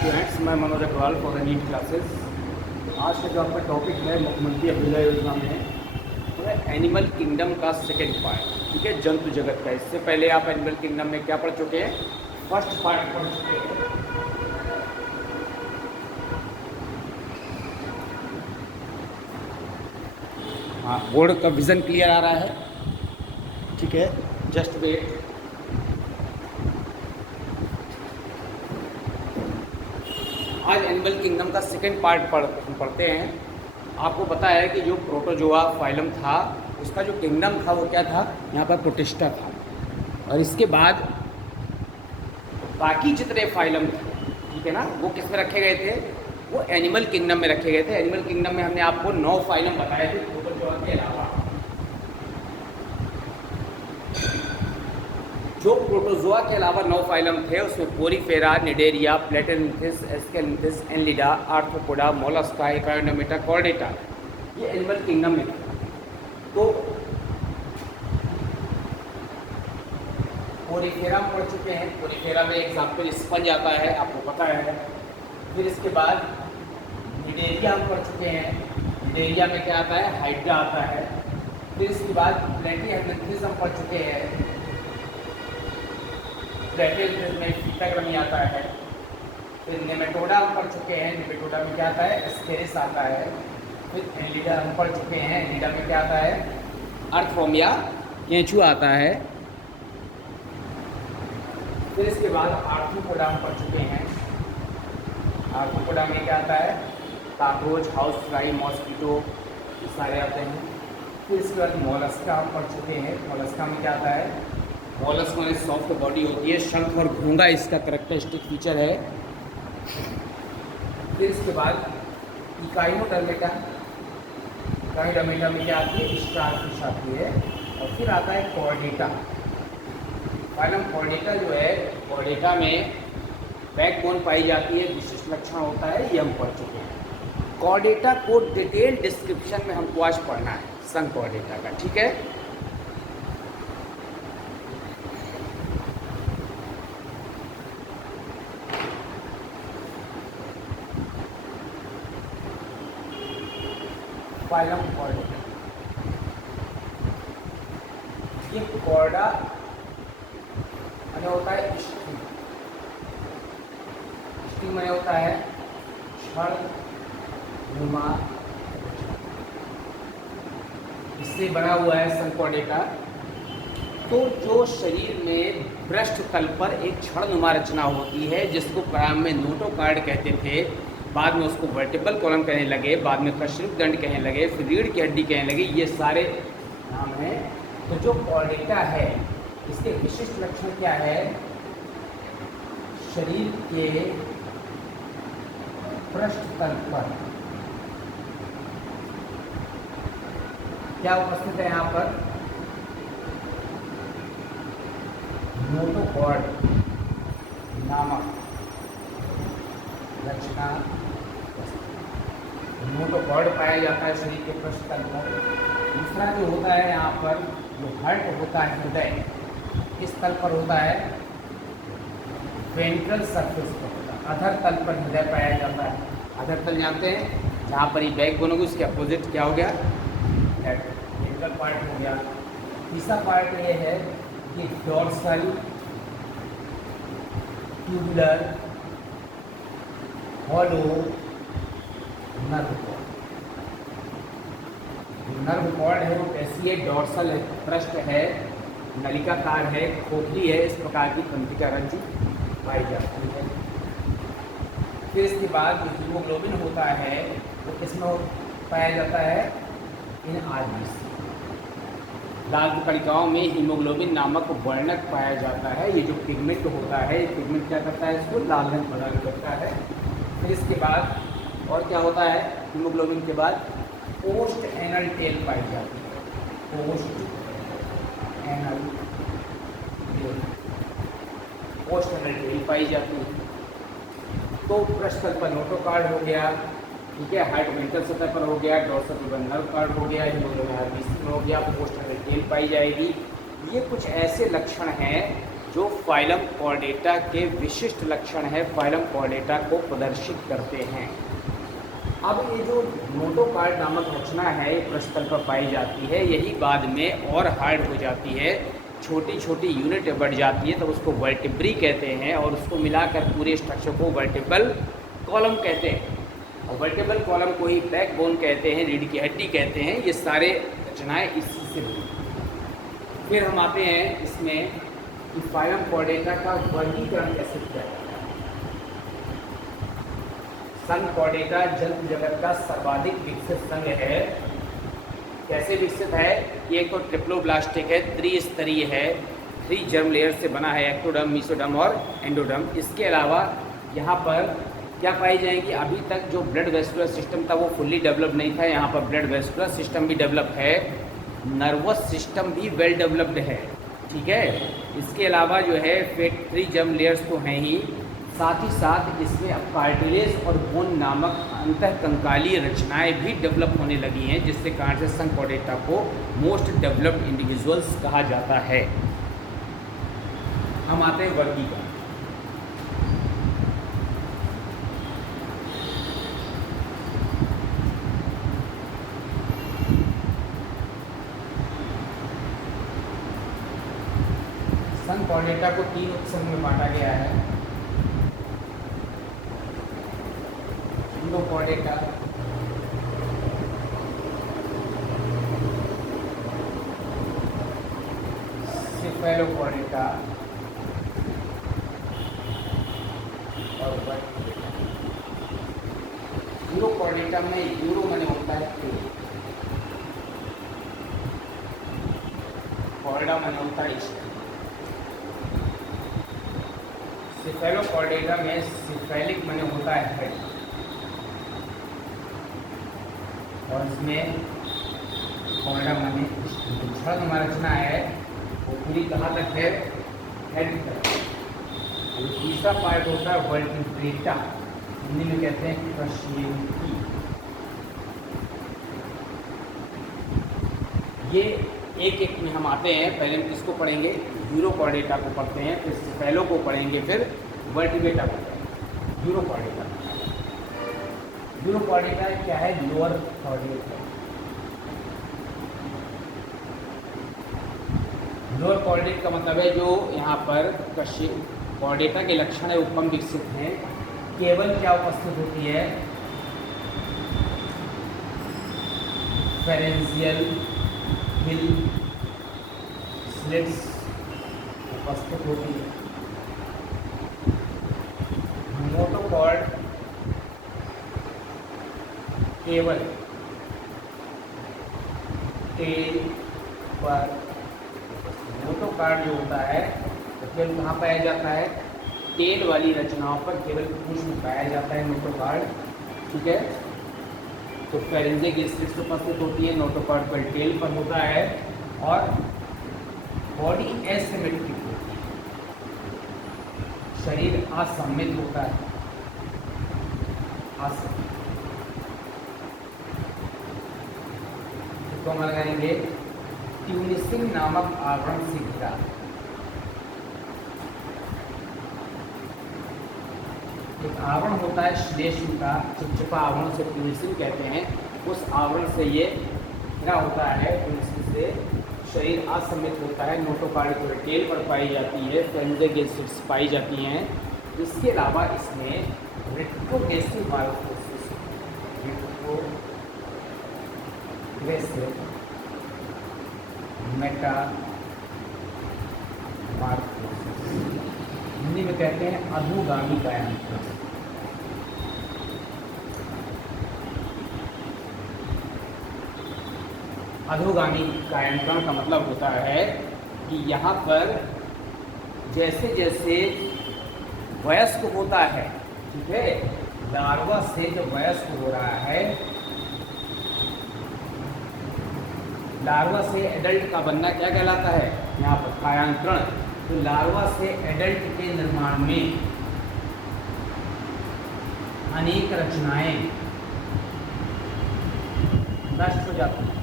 Students, मैं Manoj Agrawal for the NEET classes. आज का जो आपका टॉपिक है मुख्यमंत्री अभ्युदय योजना में वो है एनिमल किंगडम का सेकंड पार्ट। ठीक है, जंतु जगत का। इससे पहले आप एनिमल किंगडम में क्या पढ़ चुके हैं? फर्स्ट पार्ट पढ़ चुके हैं। हाँ, बोर्ड का विज़न क्लियर आ रहा है? ठीक है, जस्ट वेट। आज एनिमल किंगडम का सेकंड पार्ट पढ़ते हैं। आपको पता है कि जो प्रोटोजोआ फाइलम था उसका जो किंगडम था वो क्या था? यहाँ पर प्रोटिस्टा था। और इसके बाद बाकी जितने फाइलम थे, ठीक है ना, वो किस में रखे गए थे? वो एनिमल किंगडम में रखे गए थे। एनिमल किंगडम में हमने आपको 9 फाइलम बताए थे प्रोटोजोआ के अलावा। जो प्रोटोजोआ के अलावा 9 फाइलम थे उसमें Porifera, Cnidaria, Platyhelminthes, Aschelminthes, Annelida, Arthropoda, Mollusca, Echinodermata, Chordata, ये एनिमल किंगडम में थे। तो पोरीफेरा हम पढ़ चुके हैं। पोरीफेरा में एग्जाम्पल स्पंज आता है, आपको पता है। फिर इसके बाद निडेरिया हम पढ़ चुके हैं। निडेरिया में क्या आता है? हाइड्रा आता है। फिर इसके बाद प्लेटेनिथिस हम पढ़ चुके हैं। प्लेटेनिथिस में फीटाग्रमी आता है। फिर नेमेटोडा हम पढ़ चुके हैं। नेमेटोडा में क्या आता है? एस्केरिस आता है। फिर एनलिडा हम पढ़ चुके हैं। एनलिडा में क्या आता है? अर्थफॉर्मिया, केंचुआ आता है। फिर इसके बाद आर्थ्रोपोडा हम पढ़ चुके हैं। आर्थ्रोपोडा में क्या आता है? काकरोच, हाउस फ्लाई, मॉस्किटो, ये सारे आते हैं। फिर इसके बाद मोलस्का हम पढ़ चुके हैं। मोलस्का में क्या आता है? मोलस्का में सॉफ्ट बॉडी होती है, शंख और घोंगा इसका कैरेक्टरिस्टिक फीचर है। फिर इसके बाद इकाइनोडर्मेटा। इकाइनोडर्मेटा में क्या आती है? स्टारफिश आती है। और फिर आता है कॉर्डेटा। फाइलम कॉर्डेटा जो है, कॉर्डेटा में बैकबोन पाई जाती है, विशिष्ट लक्षण होता है, ये हम पढ़ चुके हैं। कॉर्डेटा को डिटेल डिस्क्रिप्शन में हमको आज पढ़ना है, संघ कॉर्डेटा का। ठीक है, फाइलम कॉर्डेटा। ये कॉर्डा मैंने होता है स्टिंग। स्टिंग मैंने होता है छड़ नुमा, इससे बना हुआ है संघ कॉर्डेटा। तो जो शरीर में पृष्ठ तल पर एक छड़ नुमा रचना होती है, जिसको प्रारंभ में नोटोकार्ड कहते थे, बाद में उसको वर्टिबल कॉलम कहने लगे, बाद में कशृंग दंड कहने लगे, फिर रीढ़ की हड्डी कहने लगे, ये सारे नाम हैं। तो जो कॉर्डेटा है इसके विशिष्ट लक्षण क्या है? शरीर के पृष्ठ तल पर क्या उपस्थित है? यहाँ पर नोटोकॉर्ड नामक रचना, नोटोकॉर्ड पाया जाता है शरीर के पृष्ठ तल पर। दूसरा जो होता है यहाँ पर, जो हार्ट होता है, हृदय, इस तल पर होता है, वेंट्रल सरफेस पर होता है, अधर तल पर हृदय पाया जाता है। अधर तल जानते हैं, जहाँ पर ये बैकबोन होगी उसके अपोजिट क्या हो गया? वेंट्रल पार्ट हो गया। तीसरा पार्ट ये है कि dorsal tubular hollow nerve cord. Nerve cord है वो कैसी है? डोर्सल है, पृष्ठ है, नलिकाकार है, खोखली है, इस प्रकार की तंत्रिका रंध्र पाई जाती है। फिर इसके बाद जो हीमोग्लोबिन होता है वो किसमें पाया जाता है? इन आदमी लाल कणिकाओं में हीमोग्लोबिन नामक वर्णक पाया जाता है। ये जो पिगमेंट होता है, पिगमेंट क्या करता है? इसको लाल रंग प्रदान करता है। फिर इसके बाद और क्या होता है? हीमोग्लोबिन के बाद पोस्ट एनल टेल पाई जाती है। Post anal tail, post anal tail पाई जाती है। तो पृष्ठ तल पर नोटोकार्ड हो गया, ठीक है, हार्ट वेंट्रल सतह पर हो गया, डोर्सल ट्यूबुलर नर्व कार्ड हो गया, हीमोग्लोबिन में हो गया, पोस्ट एनल टेल पाई जाएगी। ये कुछ ऐसे लक्षण हैं जो फाइलम कॉर्डेटा के विशिष्ट लक्षण है, फाइलम कॉर्डेटा को प्रदर्शित करते हैं। अब ये जो नोटोकार्ड नामक रचना है प्रस्थल पर पाई जाती है, यही बाद में और हार्ड हो जाती है, छोटी छोटी यूनिट बढ़ जाती है, तो उसको वर्टिब्री कहते हैं और उसको मिलाकर पूरे स्ट्रक्चर को वर्टिब्रल कॉलम कहते हैं। और वर्टिब्रल कॉलम को ही बैकबोन कहते हैं, रीढ़ की हड्डी कहते हैं। ये सारे रचनाएं इसी से बनी। फिर हम आते हैं इसमें कि फाइलम कॉर्डेटा का वर्गीकरण कैसे किया जाता है। संघ कॉर्डेटा जंतु जगत का सर्वाधिक विकसित संघ है। कैसे विकसित है? ये एक तो ट्रिप्लोब्लास्टिक है, त्रिस्तरीय है, 3 जर्म लेयर से बना है, एक्टोडर्म, मीसोडर्म और एंडोडर्म। इसके अलावा यहाँ पर क्या पाई जाएंगी? अभी तक जो ब्लड वेस्कुलर सिस्टम था वो फुल्ली डेवलप नहीं था, यहाँ पर ब्लड वेस्कुलर सिस्टम भी डेवलप है, नर्वस सिस्टम भी वेल डेवलप्ड है, ठीक है। इसके अलावा जो है 3 जर्म लेयर्स तो हैं ही, साथ ही साथ इसमें अब कार्टिलेज और बोन नामक अंतःकंकालीय रचनाएं भी डेवलप होने लगी हैं, जिससे कारण से संघ कॉर्डेटा को मोस्ट डेवलप्ड इंडिविजुअल्स कहा जाता है। हम आते हैं वर्गीकरण। संघ कॉर्डेटा को 3 उपसमूह में बांटा गया है। कॉर्डेटा, सेफेलोकॉर्डेटा और वर्टिब्रेटा। यूरोकॉर्डेटा में यूरो माने होता है पेड़, कॉर्डा माने होता है स्टेम। सेफेलोकॉर्डेटा में सिफेलिक माने होता है हेड, और इसमें कॉर्डा माने छड़ हमारा रचना है वो पूरी कहाँ तक है? हेड तक। तीसरा पार्ट होता है वर्टिब्रेटा, हिंदी में कहते हैं कशेरुकी। ये एक एक में हम आते हैं। पहले हम किसको पढ़ेंगे? यूरोकॉर्डेटा को पढ़ते हैं, फिर सेफेलो को पढ़ेंगे, फिर वर्टिब्रेटा को पढ़ेंगे। यूरोकॉर्डेटा, यूरोकॉर्डेटा क्या है? Lower Chordata. लोअर कॉर्डेट का मतलब है जो यहाँ पर कॉर्डेटा के लक्षण है वो कम विकसित हैं। केवल क्या उपस्थित होती है? फेरेंजियल हिल स्लिट्स उपस्थित होती है। मोटोकॉर्ड केवल टेल पर, मोटोकॉर्ड जो होता है तो केवल कहाँ पाया जाता है? टेल वाली रचनाओं पर केवल पूंछ में पाया जाता है नोटोकॉर्ड, ठीक है। तो फेरेंजियल की स्लिट्स उपस्थित होती है, नोटोकॉर्ड पर टेल पर होता है, और बॉडी एसिमेट्रिक होती है, शरीर असममित होता है, असममित। तो हम लगाएंगे ट्यूनिसिंग नामक आवरण से घिरा। एक आवरण होता है श्लेष्म का, चिपचिपा आवरण से ट्यूनिसिंग कहते हैं, उस आवरण से ये घिरा होता है। ट्यूनिसिंग से शरीर असममित होता है, नोटोकॉर्ड टेल पर पाई जाती है, फेरेंजियल स्लिट्स पाई जाती हैं। इसके अलावा इसमें रेट्रोग्रेसिव मायोसिस, मेटामॉर्फोसिस, हिंदी में कहते हैं अधोगामी कायांतरण। अधोगामी कायांतरण का मतलब होता है कि यहाँ पर जैसे जैसे वयस्क होता है, ठीक है, लार्वा से जब वयस्क हो रहा है, लार्वा से एडल्ट का बनना क्या कहलाता है? यहाँ पर कायांतरण। तो लार्वा से एडल्ट के निर्माण में अनेक रचनाएं नष्ट हो जाती हैं।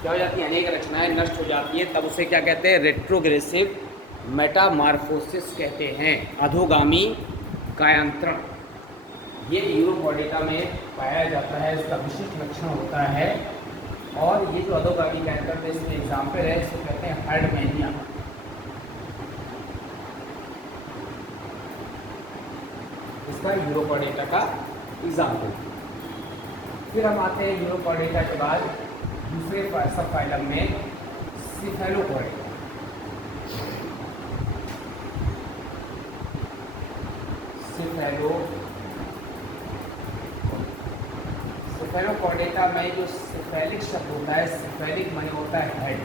क्या हो जाती है, अनेक रचनाएं नष्ट हो जाती हैं, तब उसे क्या कहते हैं, रेट्रोग्रेसिव मेटामार्फोसिस कहते हैं, अधोगामी कायांतरण। ये यूरोपॉडिका में पाया जाता है, इसका विशिष्ट लक्षण होता है। और ये जो अधोगामी कायांतरण है, इसमें एग्जाम्पल है, इसको कहते हैं हर्डमैनिया। इसका यूरोपॉडिका का एग्जाम्पल। फिर हम आते हैं यूरोपॉडिका के बाद दूसरे सब फाइलम में सिफेलोपॉडिका। सिफेलोपॉडिका में जो सिफेलिक शब्द होता है, सिफेलिक माने होता है हेड,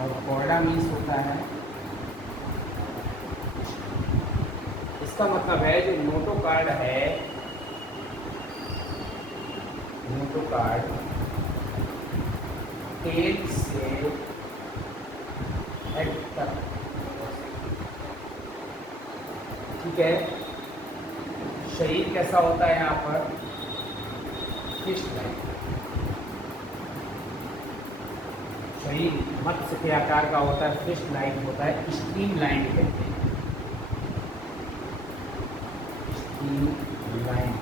और पॉडा मीन्स होता है, इसका मतलब है जो नोटोकार्ड है, नोटोकार्ड टेल से हेड तक, ठीक है। शरीर कैसा होता है यहाँ पर, फिश लाइक, शरीर मत्स्य के आकार का होता है, फिश लाइक होता है, स्ट्रीम लाइन कहते हैं, स्ट्रीम लाइन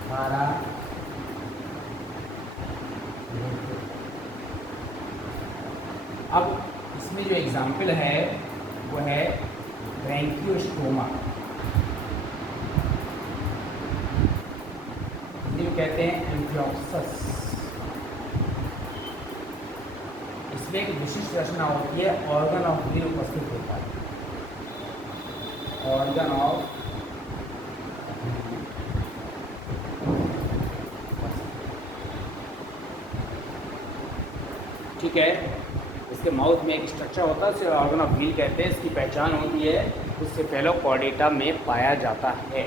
हमारा। अब इसमें जो एग्जाम्पल है वो है ब्रैंकियोस्टोमा, जिसे कहते हैं एम्फियोक्सस। इसमें एक विशिष्ट रचना होती है, ऑर्गन ऑफ व्हील उपस्थित होता है, ऑर्गन ऑफ, ठीक है। इसके माउथ में एक स्ट्रक्चर होता है, उसे ऑर्गन ऑफ व्हील कहते हैं। इसकी पहचान होती है, उस सिफेलोपॉडिका में पाया जाता है।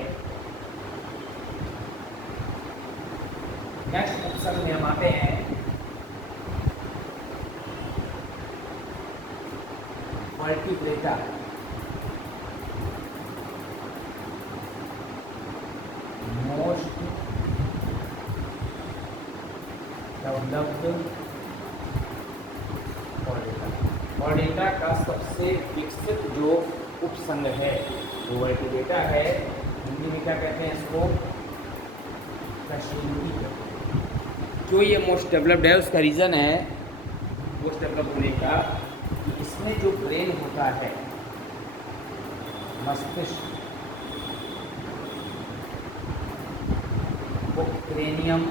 नेक्स्ट ऑप्शन में हम आते हैं वर्टिब्रेटा। मोस्ट डेवलप्ड पॉडिका का सबसे विकसित जो उपसंघ है वो वर्टिब्रेटा है। हिंदी में क्या कहते हैं इसको, कशेरुकी कहते हैं। जो ये मोस्ट डेवलप्ड है उसका रीज़न है मोस्ट डेवलप होने का, कि इसमें जो ब्रेन होता है, मस्तिष्क, वो क्रेनियम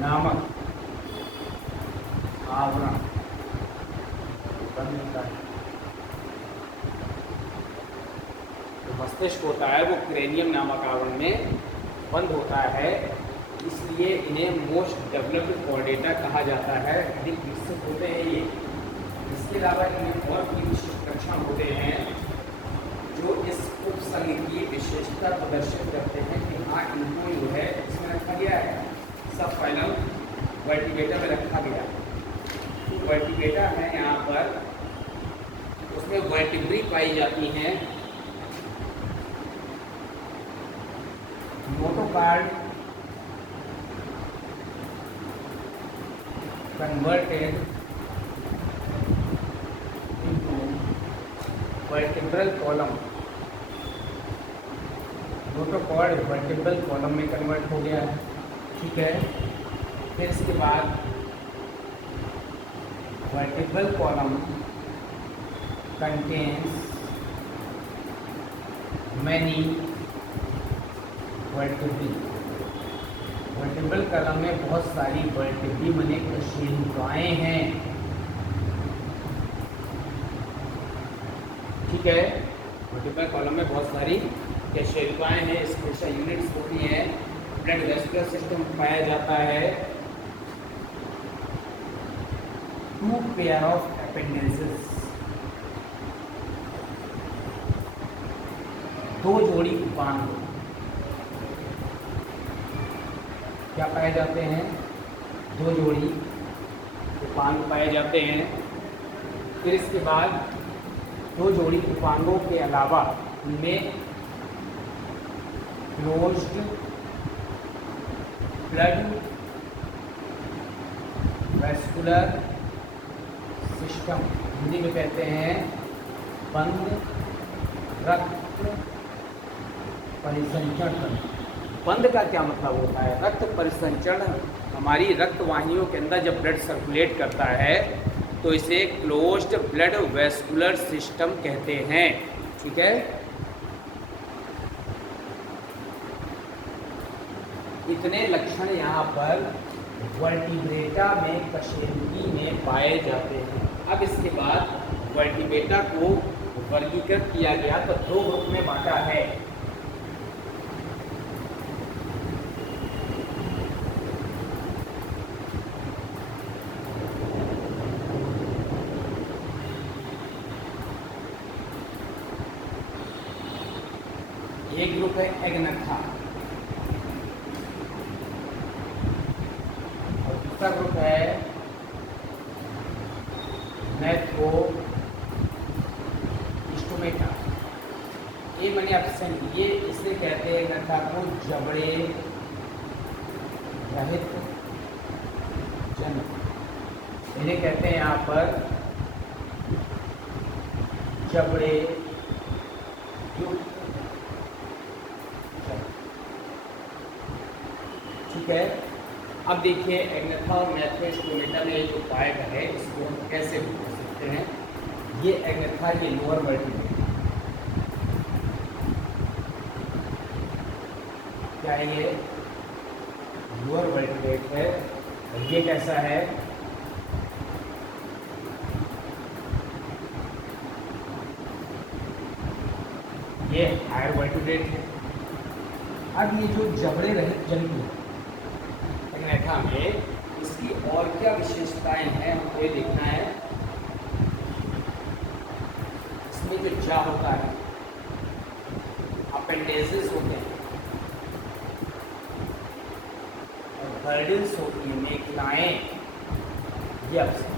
नामक आवरण बंद होता है। जो मस्तिष्क होता है वो क्रेनियम नामक आवरण में बंद होता है, इसलिए इन्हें मोस्ट डेवलप्ड पॉडिका कहा जाता है, अधिक विकसित होते हैं ये। इसके अलावा इनमें और भी विशिष्ट लक्षण होते हैं जो इस उपसंघ की विशेषता प्रदर्शित करते हैं कि हाँ, इनको जो है इसमें रखा गया है, सब फाइलम वर्टिब्रेटा में रखा गया है। तो वर्टिब्रेटा है यहाँ पर, उसमें वर्टिब्री पाई जाती हैं, notochord converted into vertebral column, notochord vertebral column में कन्वर्ट हो गया है, ठीक है। फिर इसके बाद vertebral column contains many vertebrae, vertebral column में बहुत सारी वर्टिब्री माने कशेरुकाएँ हैं, ठीक है। वर्टिब्रल कॉलम में बहुत सारी कशेरुकाएँ हैं, स्पेशल यूनिट्स होती हैं, ब्लड वेस्कुलर सिस्टम पाया जाता है, 2 पेयर ऑफ अपेंडिसेस, 2 जोड़ी उपांग क्या पाए जाते हैं, 2 जोड़ी उपांग पाए जाते हैं। फिर इसके बाद 2 जोड़ी उपांगों के अलावा इनमें closed blood vascular system, Hindi में कहते हैं बंद रक्त परिसंचरण तंत्र। बंद का क्या मतलब होता है? रक्त परिसंचरण, हमारी रक्त वाहिनियों के अंदर जब ब्लड सर्कुलेट करता है तो इसे क्लोज्ड ब्लड वैस्कुलर सिस्टम कहते हैं। ठीक है, इतने लक्षण यहाँ पर वर्टिब्रेटा में, कशेरुकी में पाए जाते हैं। अब इसके बाद वर्टिब्रेटा को वर्गीकृत किया गया तो दो ग्रुप में बांटा है। एक ग्रुप है एग्नेथा और दूसरा ग्रुप है नेथ्रोस्टोमेटा। ये मैंने ऑप्शन दिए, इसे कहते हैं एग्नेथा को जबड़े रहित जंतु। इन्हें कहते हैं यहाँ पर जबड़े युक्त। ठीक है, अब देखिए एग्नेथा और नेथ्रोस्टोमेटा में जो पार्ट है इसको हम कैसे कर सकते हैं। ये एग्नेथा, ये लोअर वर्टिब्रेट, क्या है ये? लोअर वर्टिब्रेट है। और ये कैसा है? ये हायर वर्टिब्रेट है। अब ये जो जबड़े रहित जंतु एग्नेथा में, इसकी और क्या विशेषताएं हैं हमको ये देखना है। इसमें जो जा होता है, अपेंडेजेस होते हैं और गर्डल्स होती हैं, मेखलाएं, ये अवसर,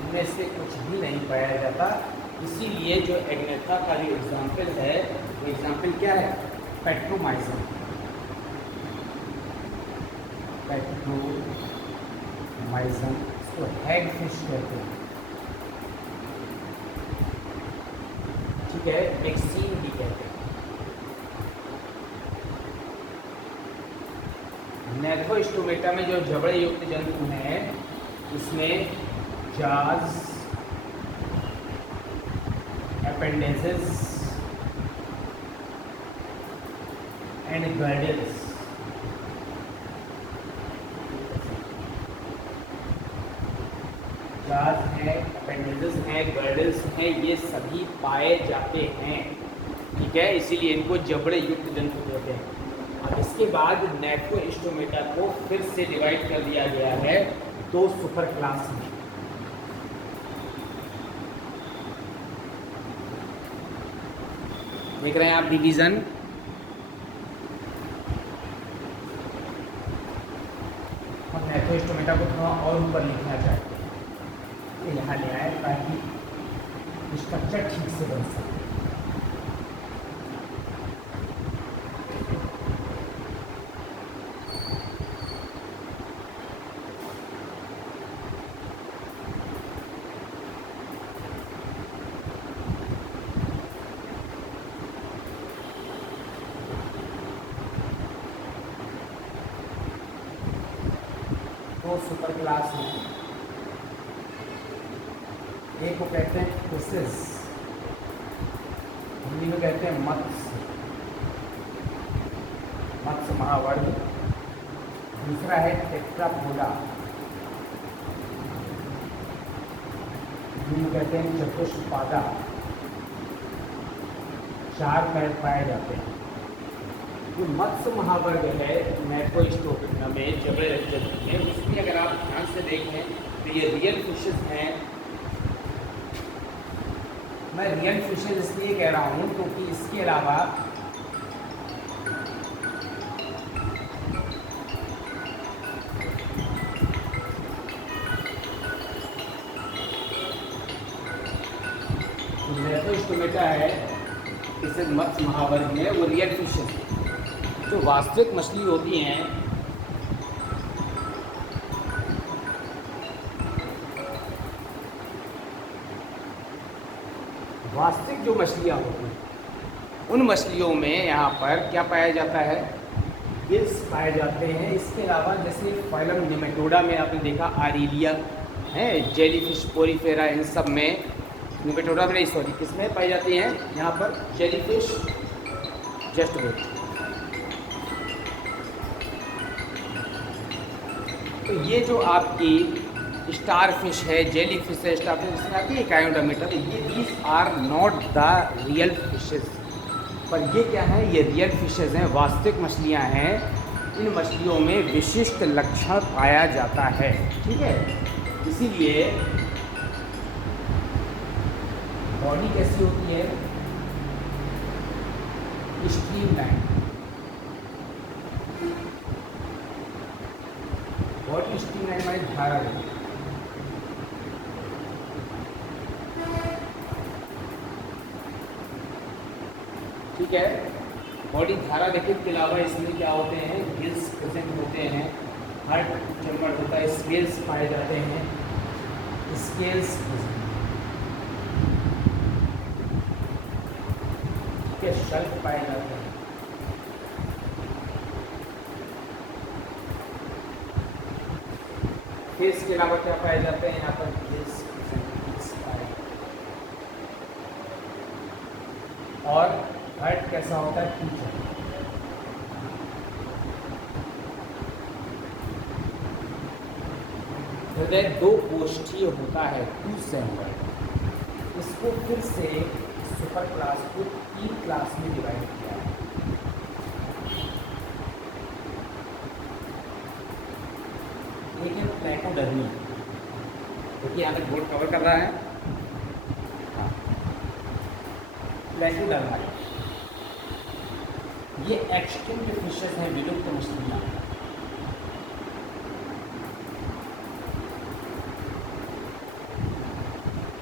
इनमें से कुछ भी नहीं पाया जाता। इसीलिए जो एग्नेथा का जो एग्जाम्पल है वो एग्जाम्पल क्या है? पेट्रोमाइजम। पेट्रोमाइजम, इसको हैग फिश कहते हैं। ठीक है, मैक्सीन भी कहते हैं। नेथ्रोस्टोमेटा में जो जबड़े युक्त जंतु हैं इसमें जाज, अपेंडेजेस एंड गर्डल्स, जाज है, अपेंडेजेस हैं, गर्डल्स हैं, ये सभी पाए जाते हैं। ठीक है, इसीलिए इनको जबड़े युक्त जंतु कहते हैं। अब इसके बाद नेथ्रोस्टोमेटा को फिर से डिवाइड कर दिया गया है दो सुपर क्लास में। देख रहे हैं आप डिवीजन। हम नेथ्रोस्टोमेटा को थोड़ा और ऊपर लिखना चाहते हैं, यहाँ ले आए ताकि स्ट्रक्चर ठीक से बन सके। दो सुपर क्लास हैं, एक को कहते हैं फिशेस, हिंदी में कहते हैं मत्स्य, मत्स्य महावर्ग। दूसरा है टेट्रापोडा, हिंदी में कहते हैं चतुष्पादा। चार पैर पाए जाते हैं। जो मत्स्य महावर्ग है नेथ्रोस्टोमेटा में, जबड़े रहित जंतु में, उसमें अगर आप ध्यान से देखें तो ये रियल फिशेस हैं। मैं रियल फिशेस इसलिए कह रहा हूँ क्योंकि इसके अलावा नेथ्रोस्टोमेटा है, इसे मत्स्य महावर्ग में, वो रियल फिशेस। जो वास्तविक मछली होती हैं जो मछलियाँ होती हैं उन मछलियों में यहाँ पर क्या पाया जाता है, गिल्स पाए जाते हैं। इसके अलावा जैसे फाइलम निमेटोडा में आपने देखा आरिलिया है, जेलीफिश पोरीफेरा, इन सब में निमेटोडा में नहीं सॉरी किसमें पाई जाती हैं, यहाँ पर जेलीफिश। Just wait. तो ये जो आपकी स्टार फिश है, जेली फिश है, स्टार फिश इसमें आती है कायोडामीटर, ये these are not the real fishes. पर ये क्या है, ये रियल फिशेज हैं, वास्तविक मछलियाँ हैं। इन मछलियों में विशिष्ट लक्षण पाया जाता है, ठीक है। इसीलिए बॉडी कैसी होती है, स्ट्रीमलाइन, बॉडी स्ट्रीमलाइन हमारी धारा है। ठीक है, बॉडी धारा देखिए। के अलावा इसमें क्या होते हैं, गिल्स प्रेजेंट होते हैं, हार्ट चैम्बर होता है, स्केल्स पाए जाते हैं, स्केल्स के शल्क पाए जाते हैं। फिर इसके अलावा क्या पाए जाते हैं, यहाँ पर गिल्स पाए, और हार्ट कैसा होता है, फीचर। हृदय दो कोष्ठीय होता है, टू चैम्बर। इसको फिर से सुपर क्लास को 3 क्लास में डिवाइड किया है। एक है प्लेकोडर्मी, क्योंकि यहाँ तक बोर्ड कवर कर रहा है। हाँ, प्लेकोडर्मा ये एक्सटिंक्ट फिशेस हैं, विलुप्त मछलियाँ।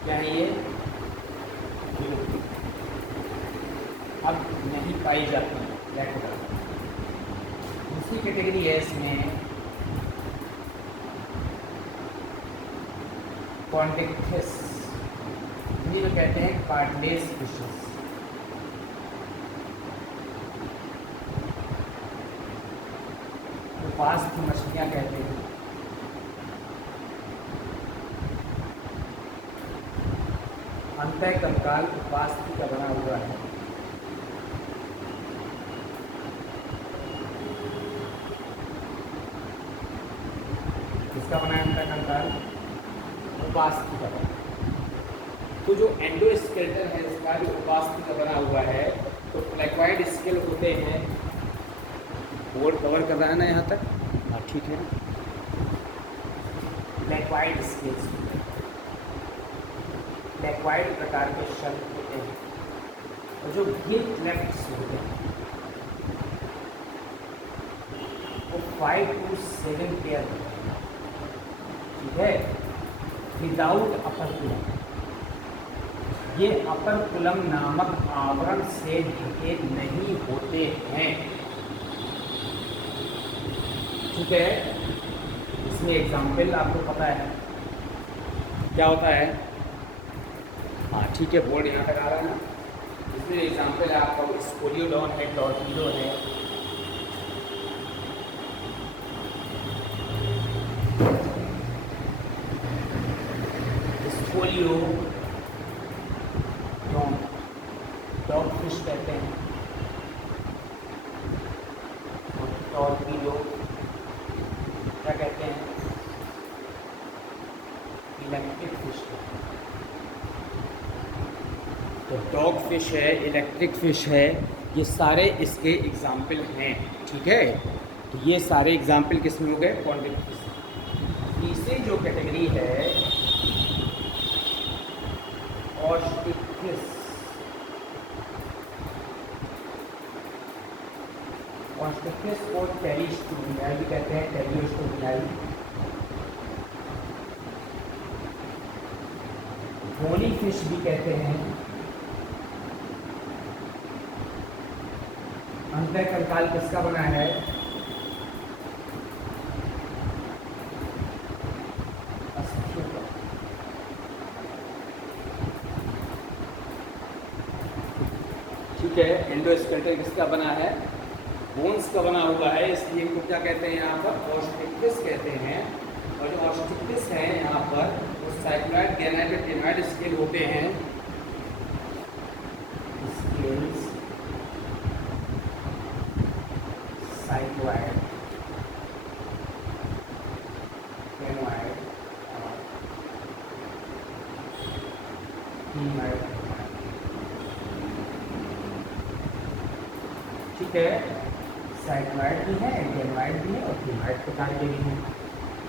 क्या है ये, विलुप्त, अब नहीं पाई जाती प्लेकोडर्मा। दूसरी कैटेगरी है इसमें कॉन्टेक्टिस, ये जो कहते हैं कार्टिलेज फिशेस। उपास की मछलियाँ कहते हैं। अंतः कंकाल उपास का बना हुआ है। किसका बना है अंतः कंकाल, उपास्थि का बना। तो जो एंडोस्केलेटन है इसका, जो उपास्थि का बना हुआ है, तो प्लेक्वाइड स्केल होते हैं। बोर्ड कवर कर रहा है ना यहाँ तक, हाँ ठीक है। प्लेक्वाइड स्केल्स, प्लेक्वाइड प्रकार के शब्द होते हैं, और जो गिल क्लेफ्ट्स होते हैं वो 5 to 7 पेयर होते हैं, ठीक है, विदाउट अपर कुलम। ये अपर कुलम नामक आवरण से ढके नहीं होते हैं, ठीक है। इसमें एग्जाम्पल आपको पता है क्या होता है, हाँ ठीक है, बोर्ड यहाँ तक आ रहा है ना। इसमें एग्जाम्पल है आपका स्कोलियोडॉन है, टॉर्पीडो है, स्कोलियो डॉग फिश कहते हैं, टॉर्पीडो क्या कहते हैं, इलेक्ट्रिक फिश। तो डॉग फिश है, इलेक्ट्रिक फिश है, ये सारे इसके एग्जाम्पल हैं, ठीक है। तो ये सारे एग्जाम्पल किसमें हो गए, कॉन्टेक्ट फिश। तीसरी जो कैटेगरी है ऑस्टिकफिश, ऑस्टिकफिश को टेलिस्टोमियाई भी कहते हैं, टेलिस्टोमियाई। बोनी फिश भी कहते हैं। अंतः कंकाल किसका बना है, ठीक है। एंडोस्केलेटन किसका बना है? बोन्स का बना हुआ है, इसलिए इनको क्या कहते हैं यहाँ पर? ऑस्टिक्टिस कहते हैं। और जो ऑस्टिक्टिस है यहाँ पर वो साइक्लॉइड, गैनाइड, टेनॉइड स्केल होते हैं। स्केल्स साइक्लॉइड, टेनॉइड और टेनॉइड, ठीक है। साइक्लॉइड भी है, टेनॉइड भी है और टेनॉइड प्रकार के भी हैं।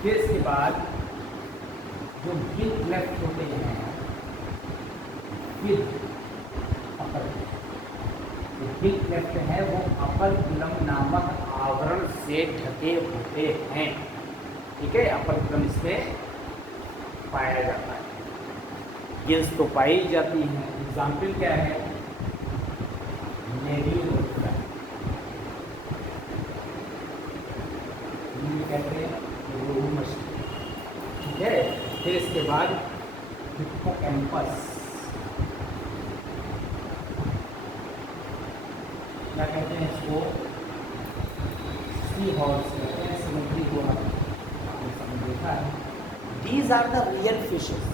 फिर इसके बाद जो गिल क्लेफ्ट होते हैं, गिल अपर, जो गिल क्लेफ्ट है वो अपर फिल्म नामक आवरण से ढके होते हैं, ठीक है। अपर फिल्म इसमें पाया जाता है। गिल्स तो पाई जाती हैं। एग्जाम्पल क्या है? नेवी कहते हैं रोहू मछली, ठीक है। फिर इसके बाद हिप्पोकैम्पस, क्या कहते हैं इसको? सी हॉर्स कहते हैं, समुद्री घोड़ा, आपने समझ देखा है। These are the real fishes,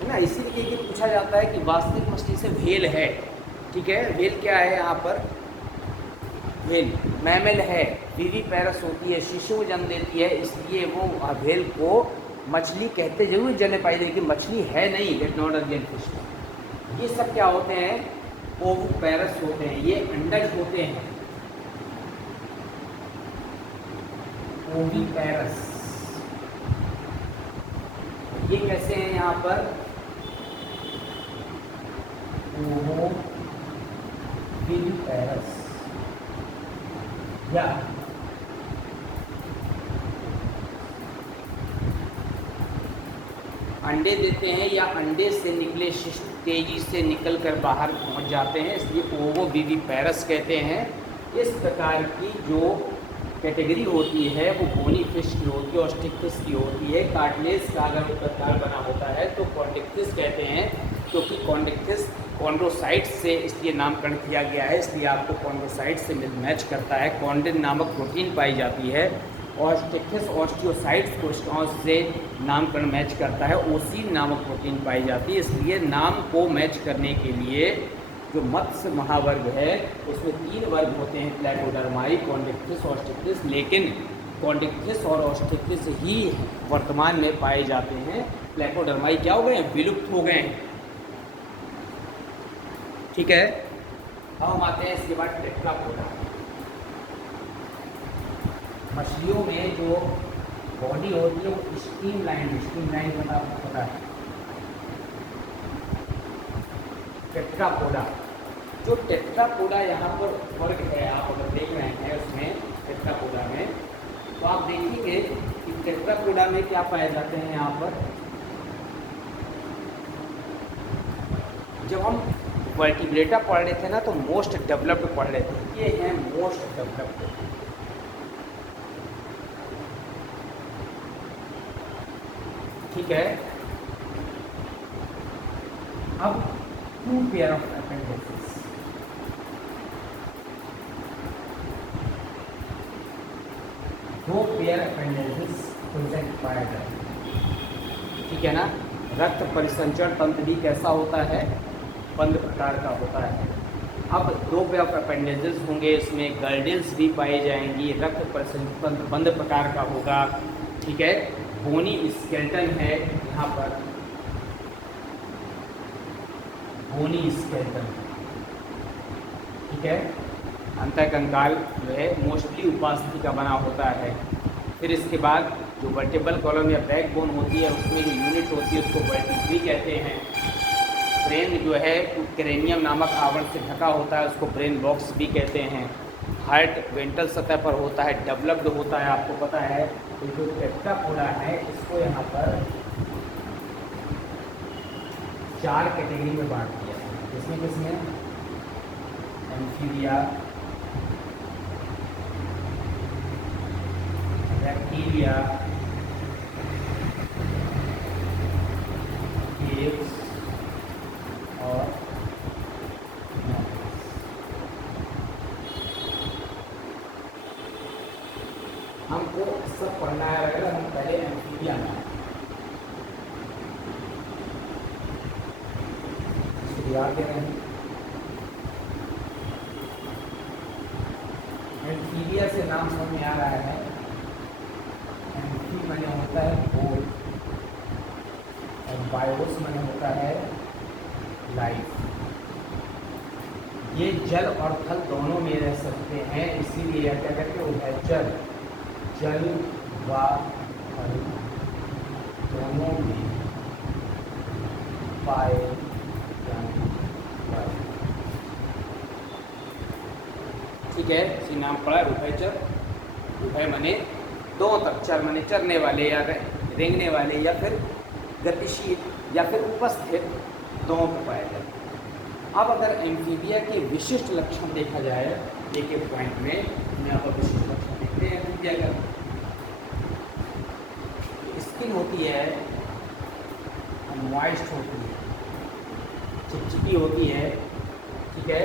है ना। इसीलिए ये पूछा जाता है कि वास्तविक मछली से व्हेल है, ठीक है। व्हेल क्या है यहाँ पर? व्हेल मैमल है, विविपेरस होती है, शिशु जन्म देती है, इसलिए वो व्हेल को मछली कहते जरूर जन्म पाई, लेकिन मछली है नहीं, that not a real fish. ये सब क्या होते हैं? ओविपेरस होते हैं, ये अंडज होते हैं। ओविपेरस ये कैसे हैं यहाँ पर? ओविपेरस या अंडे देते हैं या अंडे से निकले शिशु तेजी से निकलकर बाहर पहुंच जाते हैं, इसलिए ओविविपेरस कहते हैं। इस प्रकार की जो कैटेगरी होती है वो बोनी फिश की होती है, ऑस्टिक्टिस की होती है। कार्टिलेज का अगर प्रकार बना होता है तो कॉन्डिक्टिस कहते हैं, क्योंकि कॉन्डिक्टिस कॉन्ड्रोसाइट्स से इसलिए नामकरण किया गया है, इसलिए आपको कॉन्ड्रोसाइट्स से मैच करता है। कॉन्डिन नामक प्रोटीन पाई जाती है। ऑस्टिक्टिस ऑस्टियोसाइट्स कोशिकाओं से नामकरण मैच करता है, ओसीन नामक प्रोटीन पाई जाती है। इसलिए नाम को मैच करने के लिए जो मत्स्य महावर्ग है उसमें 3 वर्ग होते हैं, प्लेटोडर्माई, कॉन्डिक्टिस, ऑस्टिक्टिस। लेकिन कॉन्डिक्टिस और ऑस्टिक्टिस ही वर्तमान में पाए जाते हैं। प्लेटोडर्माई क्या हो गए हैं? विलुप्त हो गए हैं, ठीक है। अब हम आते हैं इसके बाद टेट्रापोडा। मछलियों में जो बॉडी होती है वो स्ट्रीमलाइन पता है। टेट्रापोडा, जो टेट्रापोडा यहाँ पर वर्ग है, आप अगर देख रहे हैं उसमें टेट्रापोडा में, तो आप देखेंगे कि टेट्रापोडा में क्या पाए जाते हैं। यहाँ पर जब हम वर्टिब्रेटा पढ़ रहे थे ना तो मोस्ट डेवलप्ड पढ़ रहे थे, ये है मोस्ट डेवलप्ड, ठीक है। अब 2 पेयर ऑफ अपेंडिसेस, दो पेयर अपेंडिसेस प्रेजेंट पाया जाए, ठीक है ना। रक्त परिसंचरण तंत्र भी कैसा होता है? बंद प्रकार का होता है। अब 2 पेयर ऑफ अपेंडिसेस होंगे, इसमें गर्डिल्स भी पाई जाएंगी, रक्त परिसंचरण तंत्र बंद प्रकार का होगा, ठीक है। बोनी स्केलेटन है यहाँ पर, बोनी स्केलेटन, ठीक है। अंतःकंकाल जो है मोस्टली उपास्थि का बना होता है। फिर इसके बाद जो वर्टिब्रल कॉलम या बैकबोन होती है उसमें जो यूनिट होती है उसको वर्टिब्री कहते हैं। ब्रेन जो है क्रेनियम नामक आवरण से ढका होता है, उसको ब्रेन बॉक्स भी कहते हैं। हार्ट वेंट्रल सतह पर होता है, डेवलप्ड होता है, आपको पता है। तो जो टेट्रापोडा है इसको यहाँ पर 4 कैटेगरी में बांट दिया है, जिसमें किसमें एम्फीबिया, बैक्टीरिया, केव्स और हमको सब पढ़ना है। अगर हम पहले एम्फीबिया में याद दे रहे हैं, एम्फीबिया से नाम समझ में आ रहा है। एम्फी माने होता है गोल और बायोस माने होता है लाइफ। ये जल और थल दोनों में रह सकते हैं, इसीलिए यह क्या कहते हैं उभयचर, जल व थल दोनों में पाए जाने वाले। ठीक है, इसी नाम पड़ा उभयचर। उभय माने दोनों तरफ, चर माने चरने वाले या रेंगने वाले या फिर गतिशील या फिर उपस्थित, दोनों को पाया जाता है। अब अगर एम्फीबिया के विशिष्ट लक्षण देखा जाए एक एक पॉइंट में, यहाँ पर विशिष्ट लक्षण देखते हैं एम्फीबिया का। स्किन होती है मॉइस्ट होती है, चिपचिपी होती है। ठीक है,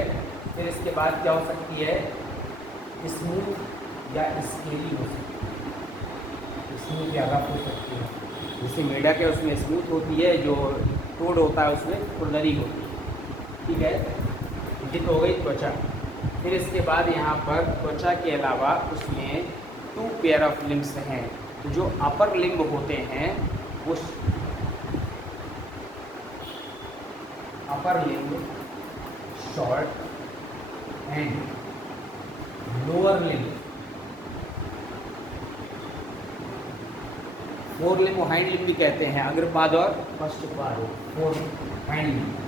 फिर इसके बाद क्या हो सकती है, स्मूथ या स्केली हो सकती है, स्मूथ या रफ हो सकती है। जैसे मेढक है उसमें स्मूथ होती है, जो टोड होता है उसमें खुरदरी होती है। ठीक है, ये तो हो गई त्वचा। फिर इसके बाद यहाँ पर त्वचा के अलावा उसमें 2 पेयर ऑफ लिम्स हैं। तो जो अपर लिम्ब होते हैं वो upper limb short and lower limb, 4 limb hind limb भी कहते हैं, अग्रपाद और पश्चपाद, 4 hind limb.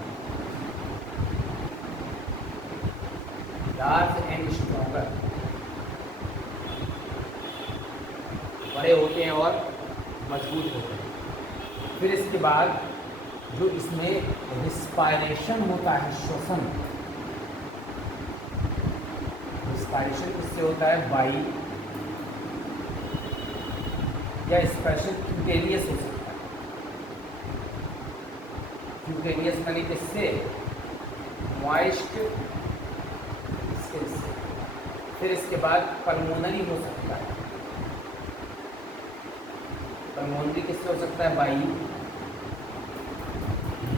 Large and stronger, बड़े होते हैं और मजबूत होते हैं। फिर इसके बाद जो इसमें रिस्पायरेशन होता है, श्वसन, रिस्पायरेशन किससे होता है, बाई या स्पेशल क्यूटेनियस हो सकता है। क्यूटेनियस माने किससे, मॉइस्ट स्किन से। फिर इसके बाद पल्मोनरी हो सकता है, पल्मोनरी किससे हो सकता है, बाई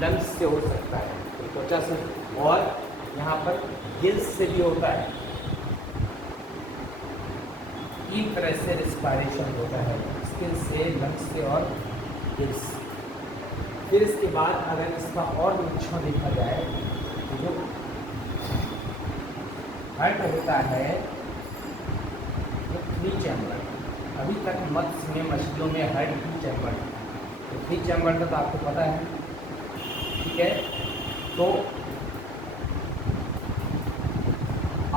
लंग्स से हो सकता है, त्वचा से, और यहाँ पर गिल्स से भी होता है। 3 तरह से रिस्पायरेशन होता है, स्किन से, लंग्स से और गिल्स से। फिर इसके बाद अगर इसका और लक्षण देखा जाए तो जो हार्ट होता है वो 3 चैम्बर, अभी तक मत्स्य में, मछलियों में हार्ट 2 चैम्बर, तो 3 चैम्बर तो आपको पता है। ठीक है, तो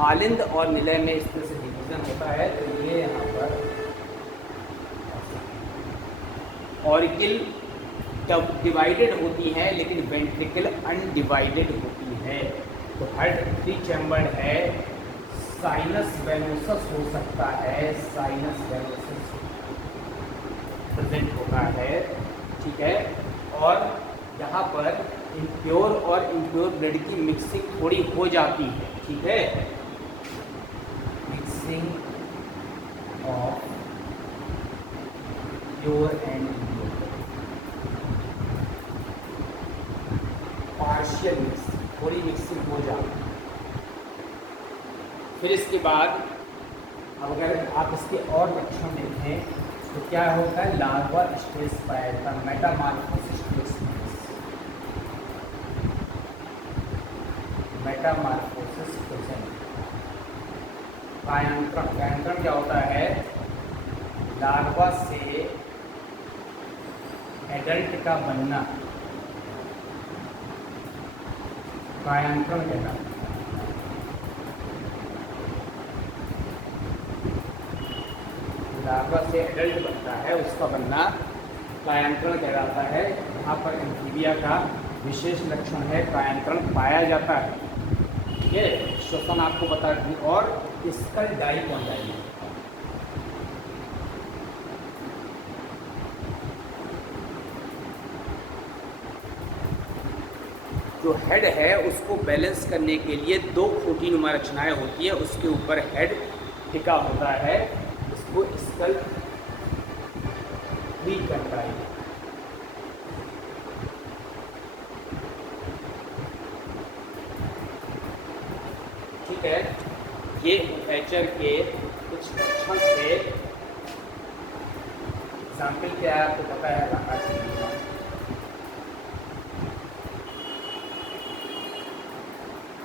आलिंद और निलय में इस तरह से डिवीजन होता है। तो ये यहाँ पर ऑरिकल डिवाइडेड होती है लेकिन वेंट्रिकल अनडिवाइडेड होती है। तो हार्ट 3 चैम्बर है। साइनस वेनोसस हो सकता है, साइनस वेनोसस प्रेजेंट होता है। ठीक है, और यहाँ पर इम्प्योर और इम्प्योर ब्लड की मिक्सिंग थोड़ी हो जाती है। ठीक है, mixing of pure and impure, partial mixing, थोड़ी मिक्सिंग हो जाती है। फिर इसके बाद अब अगर आप इसके और लक्षण देखें तो क्या होता है, लार्वा स्टेज पाया जाता है, मेटामॉर्फोसिस स्टेज, मेटामॉर्फोसिस प्रेजेंट। कायांतरण, कायांतरण क्या होता है, लार्वा से एडल्ट का बनना, कायांतरण कहलाता है। लार्वा से एडल्ट बनता है, उसका बनना कायांतरण कहलाता है। यहाँ पर एम्फीबिया का विशेष लक्षण है, कायांतरण पाया जाता है। ठीक है, श्वसन आपको बता दी, और स्कल डाइकोंडाइल, जो हेड है उसको बैलेंस करने के लिए 2 खोखीनुमा रचनाएं होती है, उसके ऊपर हेड टिका होता है। वो स्कल वीक करता है। ठीक है, ये एचर के कुछ लक्षण से एग्जाम्पल क्या है आपको पता है आकाश में?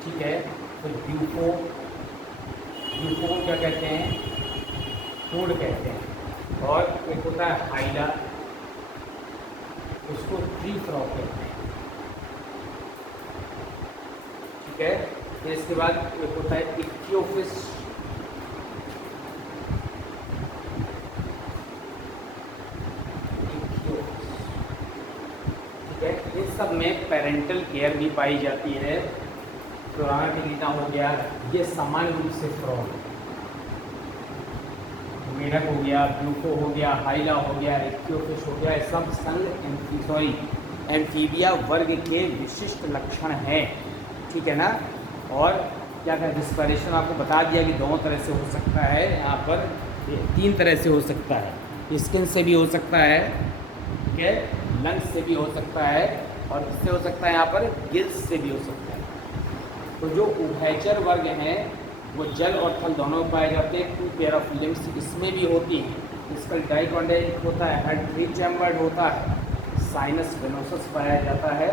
ठीक है, तो यूफो को क्या कहते हैं? टोड कहते हैं। और एक होता है हाइला, उसको ट्री फ्रॉग कहते हैं। ठीक है, फिर इसके बाद एक होता है इक्थियोफिस, ठीक है। इन सब में पेरेंटल केयर भी पाई जाती है। फ्लोराटिलिना हो गया, ये सामान्य रूप से फ्रॉग, मेढक हो गया, ब्यूको हो गया, हाइला हो गया, इक्थियोफिस हो गया, सब संघ एम्फीबिया वर्ग के विशिष्ट लक्षण हैं। ठीक है ना। और क्या कहते हैं, रिस्पिरेशन आपको बता दिया कि दोनों तरह से हो सकता है। यहाँ पर 3 तरह से हो सकता है, स्किन से भी हो सकता है, ठीक है, लंग्स से भी हो सकता है, और किससे हो सकता है? यहाँ पर गिल्स से भी हो सकता है। तो जो उभयचर वर्ग हैं वो जल और थल दोनों में पाए जाते हैं। 2 पेयर ऑफ लिम्स इसमें भी होती हैं। इसका डाइकोंडाइलिक होता है, हेड 3 चैम्बर्ड होता है, साइनस वेनोसस पाया जाता है।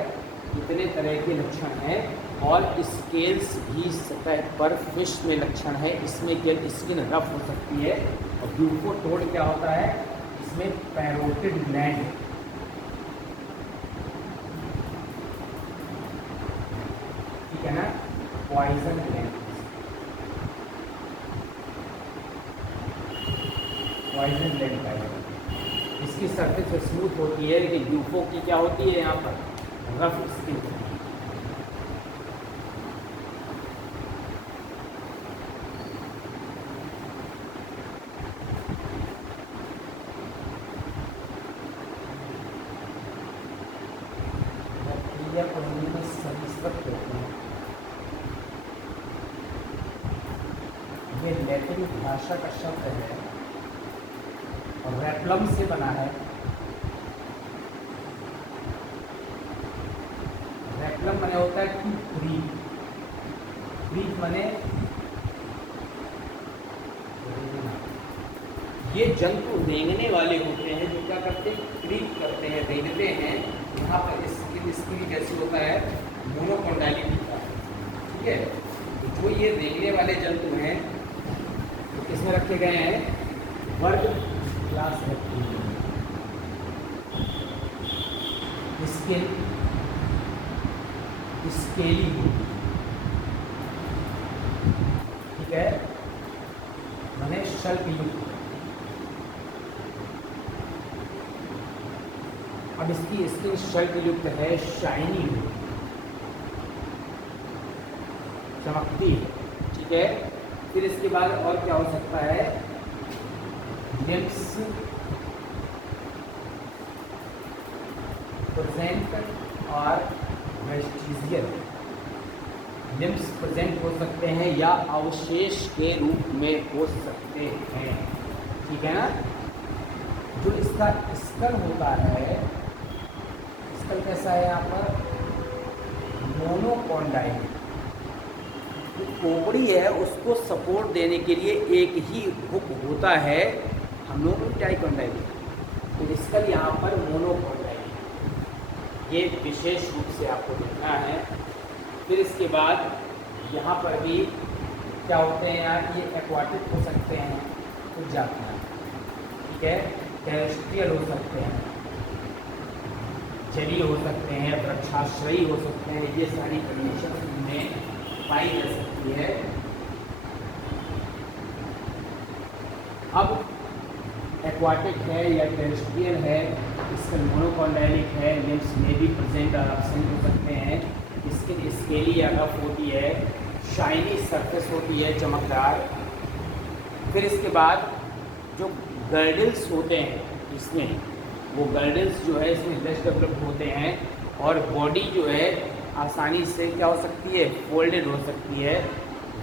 इतने तरह के लक्षण हैं। और स्केल्स भी सतह पर फिश में लक्षण है। इसमें केवल स्किन रफ हो सकती है। और ब्यूकोटोड क्या होता है? इसमें पैरोटिड ग्लैंड, ठीक है ना, पॉइजन ग्लैंड, पॉइजन ग्लैंड पाया जाता है। इसकी सरफेस स्मूथ होती है, लेकिन यूफो की क्या होती है? यहाँ पर रफ स्किन होती है। ये लैटिन भाषा का शब्द है और रेप्लम से बना है। रेप्लम माने होता है टू ब्रीथ, ब्रीथ माने ये जंतु रेंगने वाले होते हैं, जो क्या करते हैं? ब्रीथ करते हैं, रेंगते हैं। यहाँ पर स्किन कैसे होता है? मोनोकोंडाइलिक होता है। ठीक है, तो जो ये रेंगने वाले जंतु हैं तो किसमें रखे गए हैं? वर्ग क्लास रखी है। स्किन स्केली होती है, ठीक है, माने शल्क युक्त। अब इसकी स्किन शल्क युक्त है, शाइनी है, चमकती है। ठीक है, फिर इसके बाद और क्या हो सकता है? लिम्स प्रेजेंट और वेस्टिजियल, लिम्स प्रेजेंट हो सकते हैं या अवशेष के रूप में हो सकते हैं। ठीक है ना। जो इसका स्कल होता है, स्कल कैसा है? यहाँ पर मोनोकोंडाइलिक, जो कोबड़ी है उसको सपोर्ट देने के लिए एक ही हुक होता है। हम लोग डाइकोंडाइलिक, तो स्कल यहाँ पर मोनोकोंडाइलिक, ये विशेष रूप से आपको देखना है। फिर इसके बाद यहाँ पर भी क्या होते हैं यार? ये एक्वाटिक हो सकते हैं, कुछ जाते हैं, ठीक है, टेरेस्ट्रियल हो सकते हैं, जलीय हो सकते हैं, वृक्षाश्रयी हो सकते हैं। ये सारी कंडीशन में पाई जा सकती है। अब एक्वाटिक है या टेरेस्ट्रियल है, इसका मोनोकोंडाइलिक है, लिम्स में भी प्रेजेंट और एब्सेंट हो सकते हैं। इसकी स्केली या रफ होती है, शाइनी सरफेस होती है, चमकदार। फिर इसके बाद जो गर्डल्स होते हैं इसमें, वो गर्डल्स जो है इसमें लेस डेवलप्ड होते हैं। और बॉडी जो है आसानी से क्या हो सकती है? फोल्डेड हो सकती है।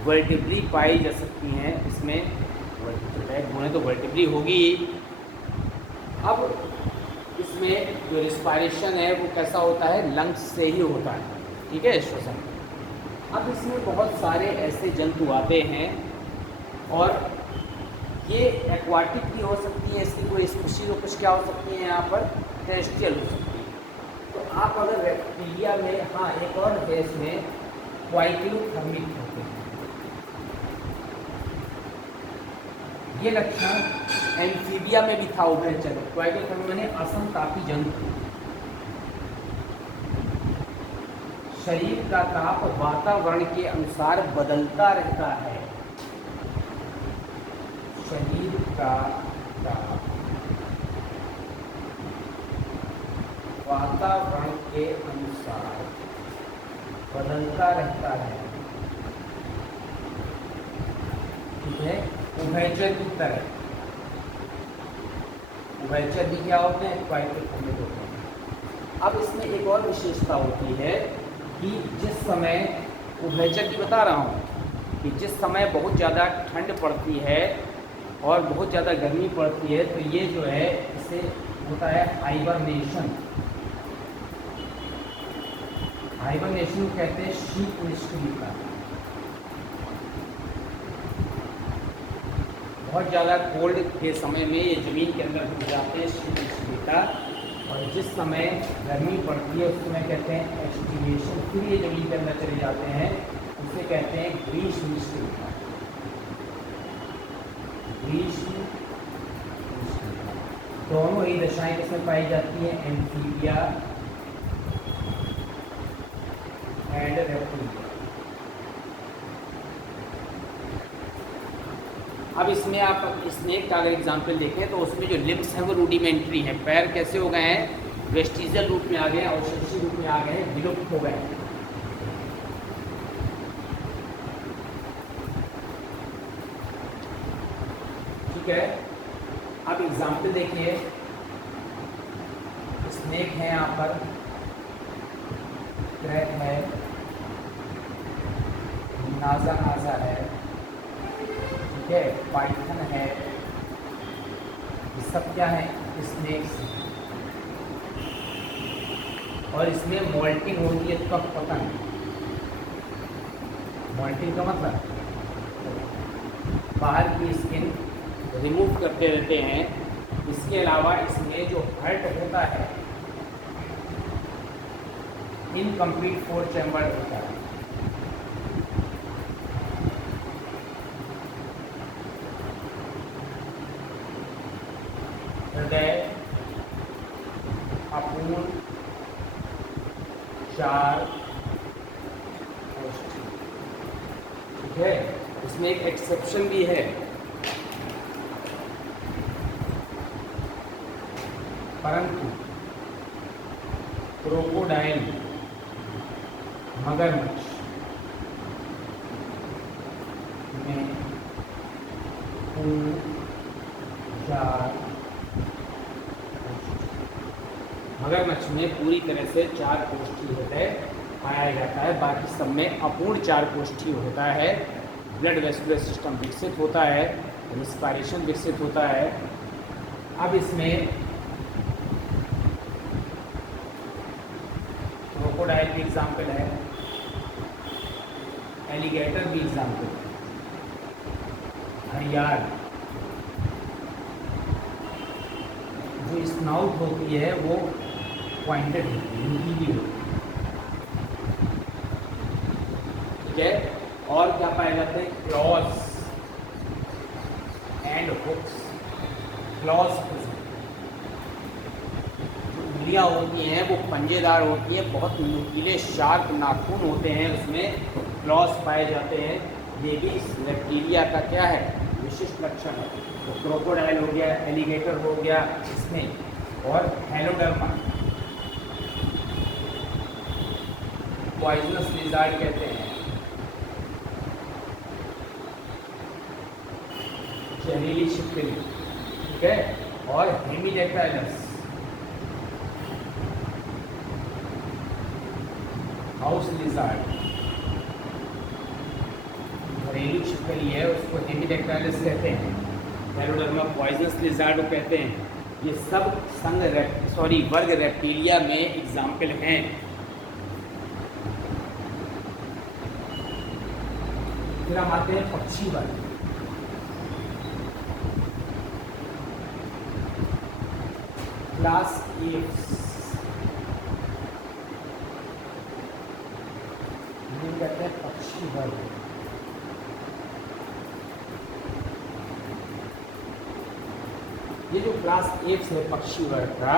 वर्टिब्री पाई जा सकती हैं इसमें। होने तो वर्टिब्री होगी ही। अब इसमें जो रिस्पायरेशन है वो कैसा होता है, लंग्स से ही होता है, ठीक है, श्वसन। अब इसमें बहुत सारे ऐसे जंतु आते हैं और ये एक्वाटिक भी हो सकती है, इसकी कोई स्पीशीज कुछ क्या हो सकती है, यहाँ पर टेरेस्ट्रियल हो सकती है। तो आप अगर रेप्टिलिया में, हाँ एक और है इसमें, क्वाइक्लोथर्मिक होते हैं। ये लक्षण एम्फीबिया में भी था उभयचर। क्वाइक्लोथर्मिक माने असमतापी जंतु। शरीर का ताप वातावरण के अनुसार बदलता रहता है। शरीर का ताप वातावरण के अनुसार बदलता रहता है, ठीक है। उभयचर की तरह, उभयचर भी क्या होते हैं, क्वाइक्लोथर्मिक होते हैं। अब इसमें एक और विशेषता होती है कि जिस समय, उभयचर की बता रहा हूँ कि जिस समय बहुत ज़्यादा ठंड पड़ती है और बहुत ज़्यादा गर्मी पड़ती है, तो ये जो है इसे होता है हाइबरनेशन। हाइबरनेशन कहते हैं शीत निष्क्रियता। बहुत ज़्यादा कोल्ड के समय में ये ज़मीन के अंदर घुस जाते हैं, शीत निष्क्रियता। और जिस समय गर्मी पड़ती है उस समय कहते हैं एक्सटीवेशन, फिर ये जमीन के अंदर चले जाते हैं, उसे कहते हैं ग्रीष्म निष्क्रियता। ग्रीष्म निष्क्रियता दोनों ही दशाएं किसमें पाई जाती हैं, एम्फीबिया एंड रेप्टिलिया। अब इसमें आप स्नेक का अगर एग्जाम्पल देखें तो उसमें जो लिम्स हैं वो रूडिमेंट्री हैं। पैर कैसे हो गए हैं, वेस्टिजियल रूप में आ गए हैं, अवशेषी रूप में आ गए हैं, विलुप्त हो गए हैं। ठीक है, अब एग्जाम्पल देखिए, स्नेक है, यहाँ पर क्रैक है, नाजा नाजा है, ठीक है, पाइथन है, ये सब क्या है, स्नेक्स। और इसमें मोल्टिंग होती है, त्वक पतंग। मोल्टिंग का मतलब बाहर की स्किन रिमूव करते रहते हैं। इसके अलावा इसमें जो हर्ट होता है, इनकम्प्लीट 4 चैम्बर होता है। हृदय, अपूर्ण 4 कोष्ठी, ठीक है। इसमें एक एक्सेप्शन भी है, परंतु क्रोकोडाइल, मगरमच्छ में पूर्ण 4, मगरमच्छ में पूरी तरह से 4 कोष्ठी हृदय पाया जाता है। बाकी सब में अपूर्ण 4 कोष्ठी होता है। ब्लड वेस्कुलर सिस्टम विकसित होता है, रिस्पायरेशन विकसित होता है। अब इसमें क्रोकोडाइल भी एग्जाम्पल है, एलिगेटर भी एग्जाम्पल है, घड़ियाल। जो स्नाउट होती है वो पॉइंटेड होती है, नुकीली होती है, ठीक है। और क्या पाए जाते हैं, क्लॉज एंड हुक्स। क्लॉज जो उंगलियां होती हैं वो पंजेदार होती हैं, बहुत नुकीले शार्प नाखून होते हैं, उसमें क्लॉज पाए जाते हैं। ये भी इस रेप्टिलिया का क्या है, विशिष्ट लक्षण है। तो क्रोकोडाइल हो गया, एलिगेटर हो गया, स्नेक। और हेलोडर्मा, पॉइजनस लिजार्ड कहते हैं, जहरीली छिपकली, ठीक है। और हेमिडेक्टाइलस, हाउस लिजार्ड, घरेलू छिपकली है, उसको हेमिडेक्टाइलस कहते हैं। गैलोडर्मा पॉइजनस लिजार्ड को कहते हैं। ये सब वर्ग रेप्टिलिया में एग्जाम्पल हैं। फिर हम आते हैं पक्षी वर्ग। क्लास एप्स, कहते हैं पक्षी वर्ग। ये जो क्लास एप्स है पक्षी वर्ग का,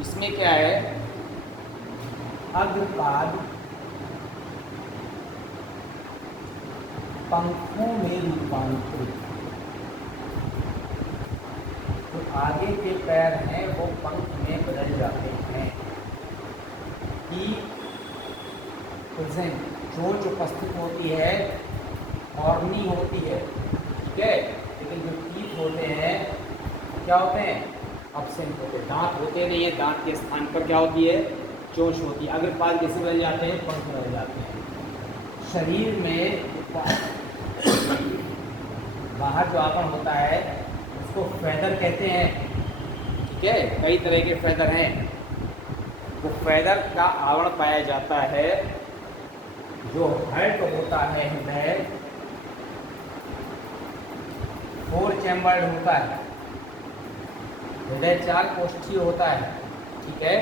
इसमें क्या है, अग्रपाद पंखों में रूपांतरित, तो आगे के पैर हैं वो पंख में बदल जाते हैं। कि प्रेजेंट चोंच उपस्थित होती है, हॉर्नी होती है, ठीक है, लेकिन जो टीथ होते हैं क्या होते हैं, अब्सेंट होते हैं। दांत होते नहीं है, दांत के स्थान पर क्या होती है, चोंच होती है। अग्रपाद कैसे बदल जाते हैं, पंख बदल जाते हैं। शरीर में बाहर जो आवरण होता है उसको फेदर कहते हैं, ठीक है, कई तरह के फेदर हैं। वो फेदर का आवरण पाया जाता है। जो हेड होता है हृदय 4 चैम्बर्ड होता है, हृदय 4 कोष्ठीय होता है, ठीक है,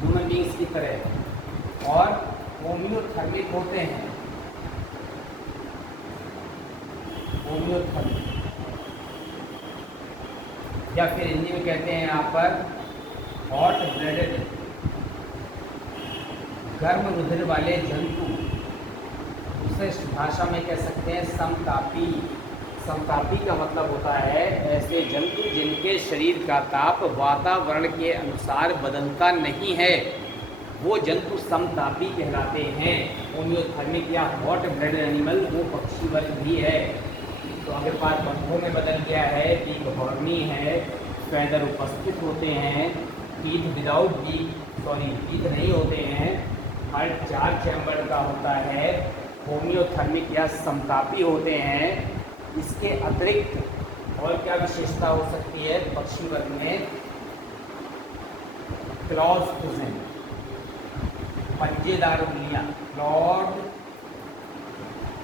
ह्यूमन बींग्स की तरह, और होम्योथर्मिक होते हैं। होम्योथर्मिक या फिर हिंदी में कहते हैं यहाँ पर हॉट ब्लडेड, गर्म रुधिर वाले जंतु। दूसरे भाषा में कह सकते हैं समतापी। समतापी का मतलब होता है ऐसे जंतु जिनके शरीर का ताप वातावरण के अनुसार बदलता नहीं है, वो जंतु समतापी कहलाते हैं। होम्योथर्मिक या हॉट ब्लडेड एनिमल वो पक्षी वर्ग भी है। तो अगर बात पंखों में बदल गया है, बीक हॉर्नी है, फेदर उपस्थित होते हैं, टीथ विदाउट टीथ नहीं होते हैं, हार्ट 4 चैम्बर का होता है, होम्योथर्मिक या समतापी होते हैं। इसके अतिरिक्त और क्या विशेषता हो सकती है पक्षी वर्ग में, क्लॉज प्रेजेंट, पंजेदार उंगलियां, क्लॉड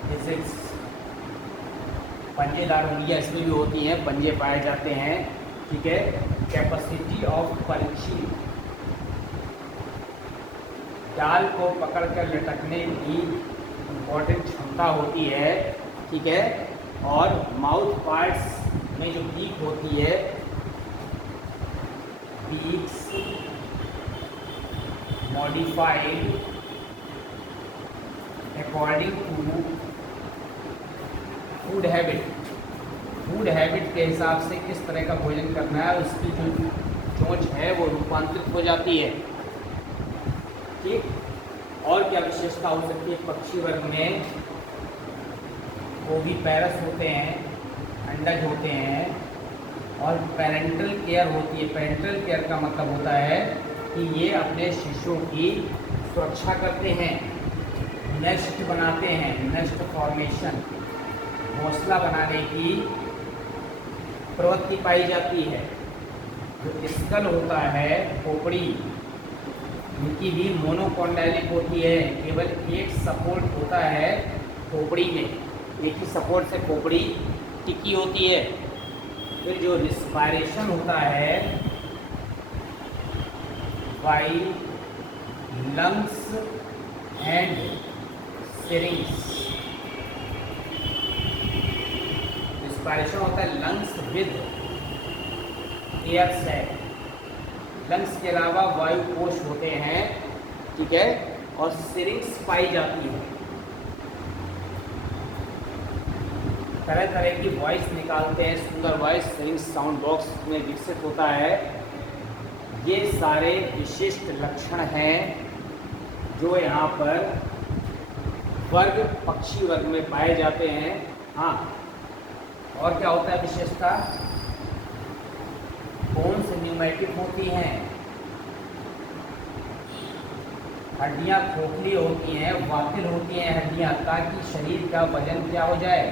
डिजिट्स, पंजेदार उंगलियां इसमें भी होती हैं, पंजे पाए जाते हैं, ठीक है। कैपेसिटी ऑफ पंचिंग, जाल को पकड़कर लटकने की इम्पोर्टेंट क्षमता होती है, ठीक है। और माउथ पार्ट्स में जो बीक होती है, beaks modified according to food habit. Food habit के हिसाब से किस तरह का भोजन करना है, उसकी जो चोंच है वो रूपांतरित हो जाती है, ठीक। और क्या विशेषता हो सकती है पक्षी वर्ग में, ओविपेरस होते हैं, अंडज होते हैं, और पेरेंटल केयर होती है। पेरेंटल केयर का मतलब होता है कि ये अपने शिशुओं की सुरक्षा करते हैं, नेस्ट बनाते हैं, नेस्ट फॉर्मेशन, घोंसला बनाने की प्रवृत्ति पाई जाती है। जो स्कल होता है, खोपड़ी, इनकी भी मोनोकॉन्डाइलिक होती है, केवल एक सपोर्ट होता है खोपड़ी में, एक ही सपोर्ट से खोपड़ी टिकी होती है। फिर जो रिस्पायरेशन होता है by lungs and syrinx, respiration होता है lungs with air sac, lungs के अलावा वायु कोश होते हैं, ठीक है, और सिरिंग्स पाई जाती है। तरह तरह की वॉइस निकालते हैं, सुंदर वॉइस सिरिंग्स साउंड बॉक्स में विकसित होता है। ये सारे विशिष्ट लक्षण हैं जो यहाँ पर वर्ग पक्षी वर्ग में पाए जाते हैं। हाँ, और क्या होता है विशेषता, कौन से न्यूमेटिक होती हैं, हड्डियाँ खोखली होती हैं, वातिल होती हैं हड्डियाँ, ताकि शरीर का वजन क्या हो जाए,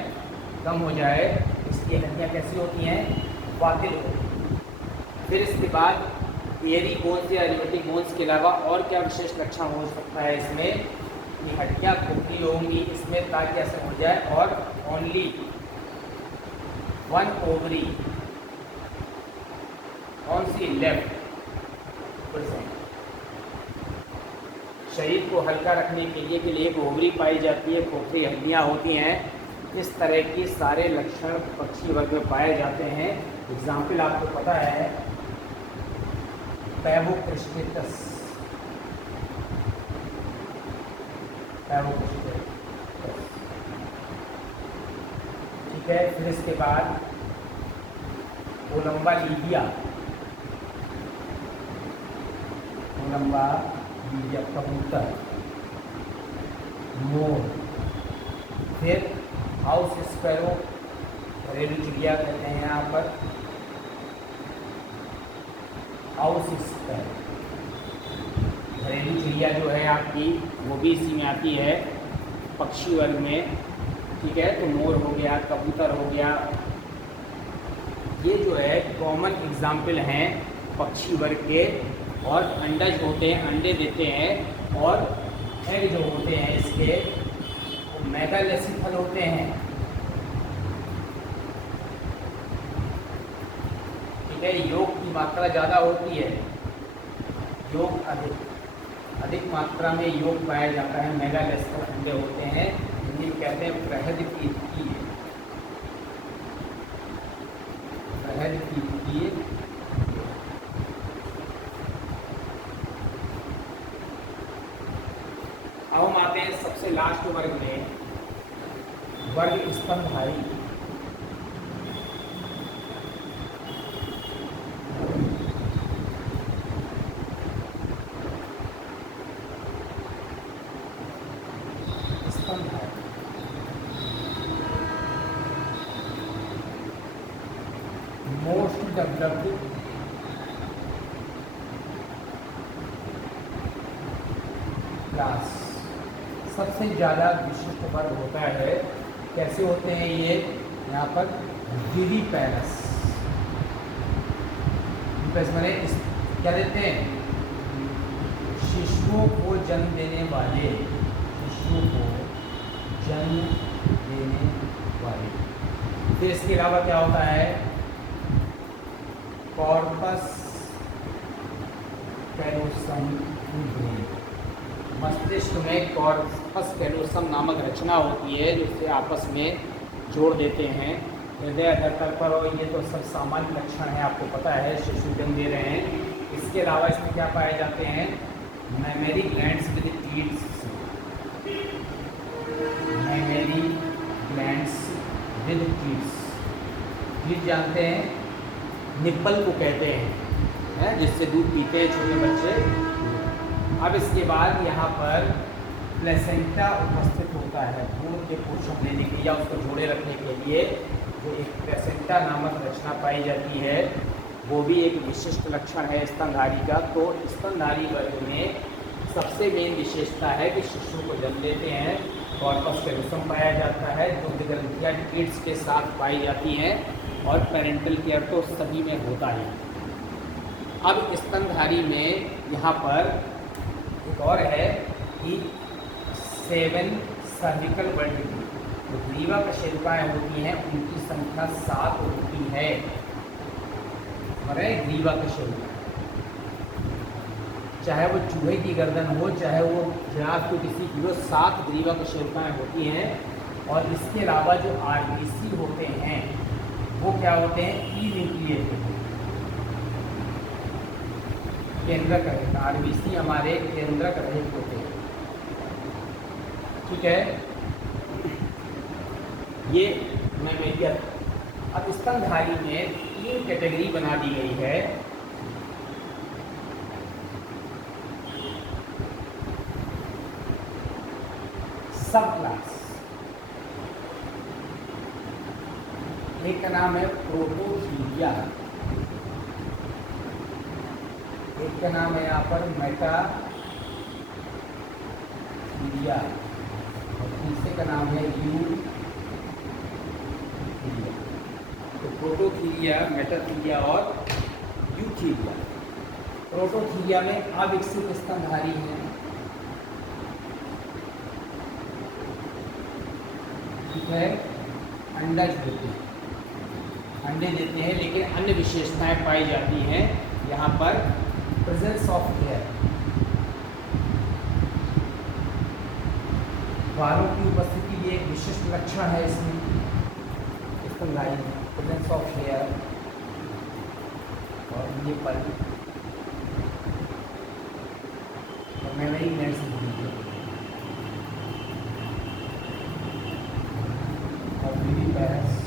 कम हो जाए। इसकी हड्डियाँ कैसी होती हैं, वातिल होती हैं। फिर इसके बाद एयरी बोन्स या रिवेटिंग बोन्स के अलावा और क्या विशेष लक्षण हो सकता है इसमें, कि हड्डियाँ खोखली होंगी इसमें ताकि ऐसा हो जाए, और only 1 ovary on see left present. शरीर को हल्का रखने के लिए एक ओवरी पाई जाती है, खोखली हड्डियाँ होती हैं। इस तरह की सारे लक्षण पक्षी वर्ग में पाए जाते हैं। एग्जाम्पल आपको पता है, पैवोक्रिस्टेटस, ठीक है। फिर इसके बाद कोलंबा लीबिया, कबूतर, मोर। फिर हाउस स्पैरो, घरेलू चिड़िया कहते हैं यहाँ पर, हाउस स्पैरो घरेलू चिड़िया जो है आपकी, वो भी इसी में आती है पक्षी वर्ग में, ठीक है। तो मोर हो गया, कबूतर हो गया, ये जो है कॉमन एग्जाम्पल हैं पक्षी वर्ग के। और अंडज होते हैं, अंडे देते हैं, और एग जो होते हैं इसके वो मेगालेसिफल होते हैं, ठीक है। योग की मात्रा ज़्यादा होती है, योग अधिक मात्रा में योग पाया जाता है, मेगालेसिफल अंडे होते हैं, हिंदी में कहते हैं बृहद कीट। अब हम आते हैं सबसे लास्ट वर्ग में, वर्ग स्तनधारी। मोस्ट डेवलप्ड क्लास, सबसे ज़्यादा विशिष्ट वर्ग होता है। कैसे होते हैं ये, यहाँ पर विविपेरस, मैंने क्या देते हैं, शिशुओं को जन्म देने वाले, फिर इसके अलावा क्या होता है, कॉर्पस कैलोसम, मस्तिष्क में कॉर्पस कैलोसम नामक रचना होती है जो इसे आपस में जोड़ देते हैं हृदय धड़कन पर। और ये तो सब सामान्य लक्षण है, आपको पता है, शिशु जन्म दे रहे हैं। इसके अलावा इसमें क्या पाए जाते हैं, mammary glands with cleats, mammary glands with cleats, cleat जानते हैं, निप्पल को कहते हैं, जिससे दूध पीते हैं छोटे बच्चे। अब इसके बाद यहाँ पर प्लेसेंटा उपस्थित होता है, दूध के पोषण देने के या उसको जोड़े रखने के लिए जो एक प्लेसेंटा नामक रचना पाई जाती है, वो भी एक विशिष्ट लक्षण है स्तनधारी का। तो स्तनधारी वर्ग में सबसे मेन विशेषता है कि शिशु को जन्म देते हैं, कॉर्पस कैलोसम पाया जाता है, दुग्ध ग्रंथियाँ किड्स के साथ पाई जाती हैं, और पेरेंटल केयर तो सभी में होता है। अब स्तनधारी में यहाँ पर एक और है कि 7 सर्विकल वर्टिब्रेट, जो ग्रीवा कशेरुकाएँ होती हैं उनकी संख्या 7 होती है। ग्रीवा कशेरुका, चाहे वो चूहे की गर्दन हो, चाहे वो जिराफ को किसी की हो, 7 ग्रीवा कशेरुकाएँ होती हैं। और इसके अलावा जो आरबीसी होते हैं वो क्या होते हैं, इन्यूक्लिएटेड, केंद्रक रहित। आरबीसी हमारे केंद्रक रहित होते हैं, ठीक है। ये मैमेलियन। अब स्तनधारी में 3 कैटेगरी बना दी गई है। सब क्लास, एक का नाम है प्रोटोथीलिया, एक का नाम है यहाँ पर मेटाथीलिया, और तीसरे का नाम है यूथीलिया। प्रोटोथीलिया, मेटाथीलिया और यूथीलिया। प्रोटोथीलिया में अविकसित स्तनधारी हैं, ठीक है, अंडज देते हैं, अंडे देते हैं, लेकिन अन्य विशेषताएं पाई जाती हैं यहाँ पर। प्रेजेंस ऑफ हेयर, बालों की उपस्थिति ये एक विशिष्ट लक्षण है इसमें, स्तनधारी में प्रेजेंस ऑफ हेयर। और ये पल मेमोरी ग्लैंड से जुड़ी है और बेबी पैरस,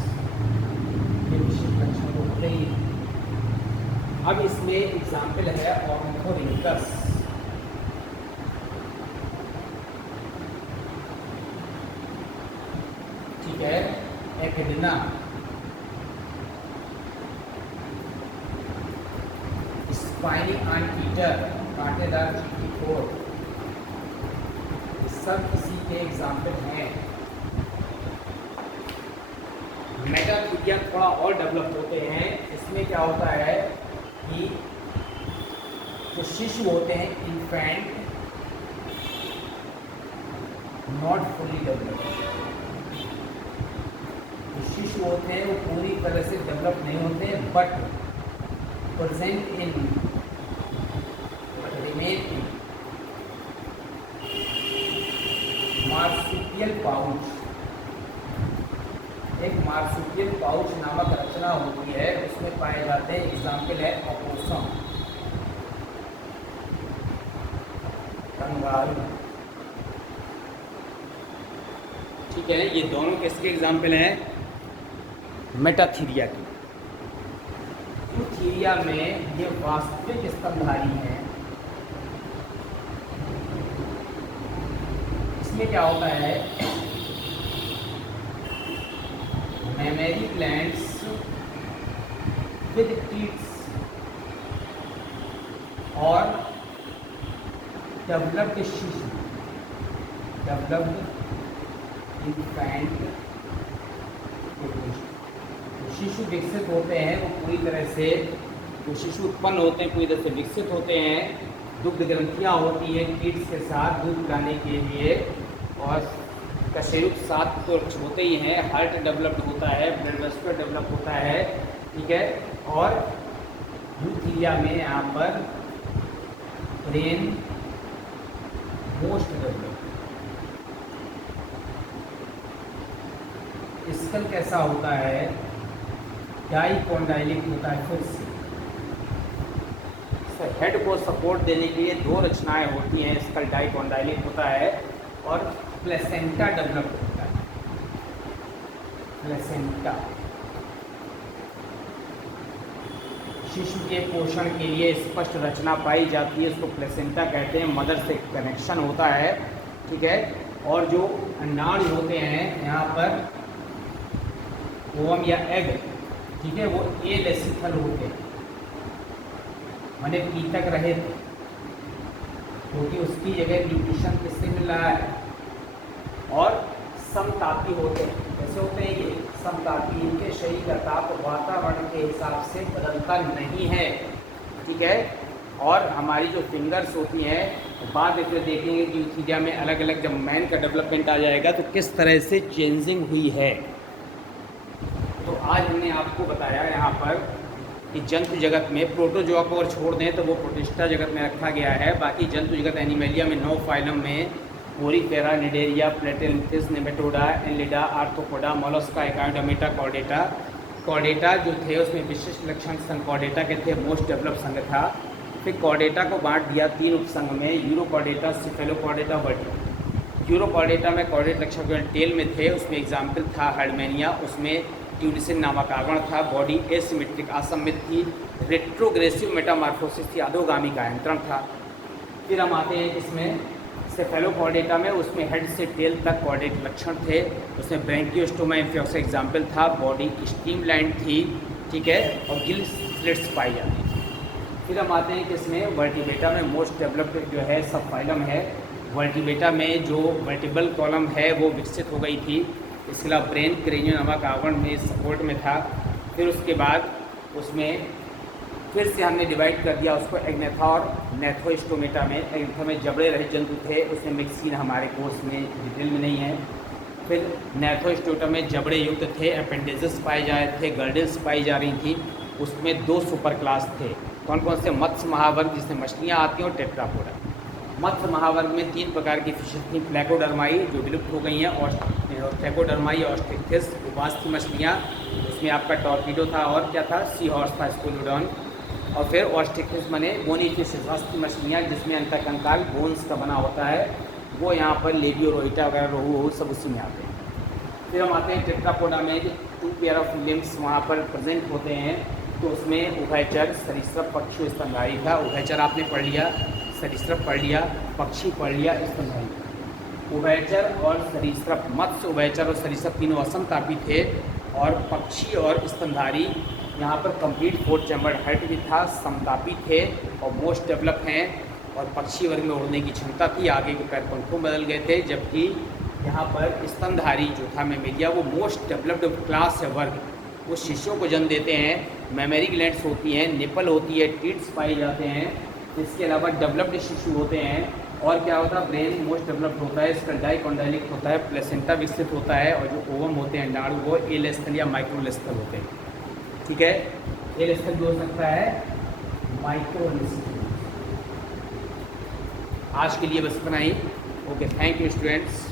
ये विशिष्ट लक्षण तो होते ही हैं। अब इसमें एग्जाम्पल है ऑर्निथोरिंकस। ठीक है, एकेडिना, स्पाइनी एंटीटर, कांटेदार चींटी खोर, सब किसी के एग्जाम्पल हैं। मेटाथीलिया थोड़ा और डेवलप होते हैं। इसमें क्या होता है कि जो शिशु होते हैं, इन्फेंट नॉट फुल्ली डेवलप्ड, जो शिशु होते हैं वो पूरी तरह से डेवलप नहीं होते, but present in remain in marsupial pouch. एक मार्supial पाउच नामक रचना होती है, उसमें पाए जाते हैं। एग्जाम्पल है opossum, कंगारू। ठीक है, ये दोनों किसके एग्जाम्पल हैं? मेटाथीलिया की। यूथीलिया में ये वास्तविक स्तनधारी हैं। इसमें क्या होता है, मेमरी ग्लैंड्स विद टीथ्स और डेवलप्ड शिशु, डेवलप्ड इन्फेंट, शिशु विकसित होते हैं, वो पूरी तरह से, जो शिशु उत्पन्न होते हैं पूरी तरह से विकसित होते हैं। दुग्ध ग्रंथियाँ होती हैं किड्स के साथ दूध पिलाने के लिए, और कशेरुक साथ तो होते ही हैं। हार्ट डेवलप्ड होता है, ब्लड वेसल डेवलप होता है, ठीक है। और यूथीलिया में यहाँ पर ब्रेन मोस्ट डेवलप्ड। स्कल कैसा होता है? डाइकोंडाइलिक होता है। फिर से हेड को सपोर्ट देने के लिए दो रचनाएं होती हैं। स्कल डाइकोंडाइलिक होता है और प्लेसेंटा डेवलप होता है। प्लेसेंटा शिशु के पोषण के लिए स्पष्ट रचना पाई जाती है, उसको प्लेसेंटा कहते हैं। मदर से कनेक्शन होता है, ठीक है। और जो अंडाणु होते हैं यहाँ पर, ओवम या एग, ठीक है, वो एलेसिथल होते हैं, माने पीतक रहित, क्योंकि उसकी जगह न्यूट्रिशन किससे मिल रहा है। और समतापी होते हैं। कैसे होते हैं ये? समतापी। इनके शरीर का ताप वातावरण के हिसाब से बदलता नहीं है, ठीक है। और हमारी जो फिंगर्स होती हैं, बाद में फिर देखेंगे कि यूथीलिया में अलग अलग जब मैन का डेवलपमेंट आ जाएगा तो किस तरह से चेंजिंग हुई है। तो आज हमने आपको बताया यहाँ पर कि जंतु जगत में प्रोटोजोआ को अगर छोड़ दें तो वो प्रोटिस्टा जगत में रखा गया है। बाकी जंतु जगत एनिमेलिया में 9 फाइलम में Porifera, Cnidaria, Platyhelminthes, Nematoda, Annelida, Arthropoda, Mollusca, Echinodermata, Chordata. Chordata जो थे उसमें विशिष्ट लक्षण संघ कॉर्डेटा के थे, मोस्ट डेवलप संघ था। फिर कॉर्डेटा को बांट दिया 3 उपसंघ में, यूरोकॉर्डेटा, सिफेलोकॉर्डेटा, वर्टिब्रा। यूरोकॉर्डेटा में कॉर्डेट लक्षण टेल में थे, उसमें एग्जाम्पल था हर्डमेनिया, उसमें ट्यूलिसिन नामक आवरण था। बॉडी एसिमेट्रिक असममित थी। रेट्रोग्रेसिव मेटामार्फोसिस थी, अधोगामी का यंत्रण था। फिर हम आते हैं इसमें सेफेलोकॉर्डेटा में, उसमें हेड से टेल तक कॉर्डेट लक्षण थे। उसमें ब्रैंकियोस्टोमा इन्फ्लक्स एग्जाम्पल था। बॉडी स्ट्रीमलाइन थी, ठीक है, और गिल स्लिट्स पाई जाती थी। फिर हम आते हैं कि इसमें वर्टिब्रेटा में मोस्ट डेवलप्ड जो है सब फाइलम है। वर्टिब्रेटा में जो वर्टिबल कॉलम है वो विकसित हो गई थी। इसके अलावा ब्रेन क्रेनियो नामक आवरण में सपोर्ट में था। फिर उसके बाद उसमें फिर से हमने डिवाइड कर दिया उसको एग्नेथा और नेथोस्टोमेटा में। एग्नेथा में जबड़े रहित जंतु थे, उसमें मिक्सिन हमारे कोर्स में डिटेल में नहीं है। फिर नेथोस्टोटा में जबड़े युक्त थे, अपेंडिजेस पाए जा रहे थे, गर्डल्स पाई जा रही थी। उसमें 2 सुपर क्लास थे। कौन कौन से? मत्स्य महावर्ग जिसमें मछलियाँ आती हैं और टेट्रापोडा। मत्स्य महावर्ग में 3 प्रकार की फिशेज थी। प्लेकोडर्माई जो विलुप्त हो गई हैं, और ट्रेकोडर्माई, ऑस्ट्रिक्थिस, उपास की मछलियाँ। उसमें आपका टॉर्पीडो था और क्या था? सी हॉर्स था, स्कूलोडॉन। और फिर ऑस्ट्रिक्थिस बने बोनी फिश, की मछलियाँ जिसमें अंतकंकाल बोन्स का बना होता है, वो यहाँ पर लेबियो रोहिटा वगैरह, रोहू सब उसी में आते हैं। फिर हम आते हैं टेट्रापोडा में, 2 पेयर ऑफ लिम्स वहाँ पर प्रेजेंट होते हैं। तो उसमें उभयचर, सरीसृप, पक्षी, स्तनधारी था। उभयचर आपने पढ़ लिया, सरीसृप पढ़ लिया, पक्षी पढ़ लिया, स्तनधारी। उभयचर और सरीसृप, मत्स्य, उभयचर और सरीसृप तीनों असमतापी थे। और पक्षी और स्तनधारी यहाँ पर कंप्लीट 4 चैम्बर्ड हेड भी था, समतापी थे और मोस्ट डेवलप हैं। और पक्षी वर्ग में उड़ने की क्षमता थी, आगे के पैर पंखों बदल गए थे। जबकि यहाँ पर स्तनधारी जो था मेमेलिया, वो मोस्ट डेवलप्ड क्लास है, वर्ग। वो शिशुओं को जन्म देते हैं, मेमरी ग्लैंड्स होती हैं, निपल होती है, टीट्स पाए जाते हैं। इसके अलावा डेवलप्ड शिशु होते हैं। और क्या होता है? ब्रेन मोस्ट डेवलप्ड होता है, इसका डाइकोंडाइलिक होता है, प्लेसेंटा विकसित होता है। और जो ओवम होते हैं, नाड़ू, वो एलेस्थल या माइक्रोलेस्थल होते हैं। ठीक है, एलेस्थल भी हो सकता है, माइक्रोलेस्थल। आज के लिए बस इतना ही। Okay, thank you students.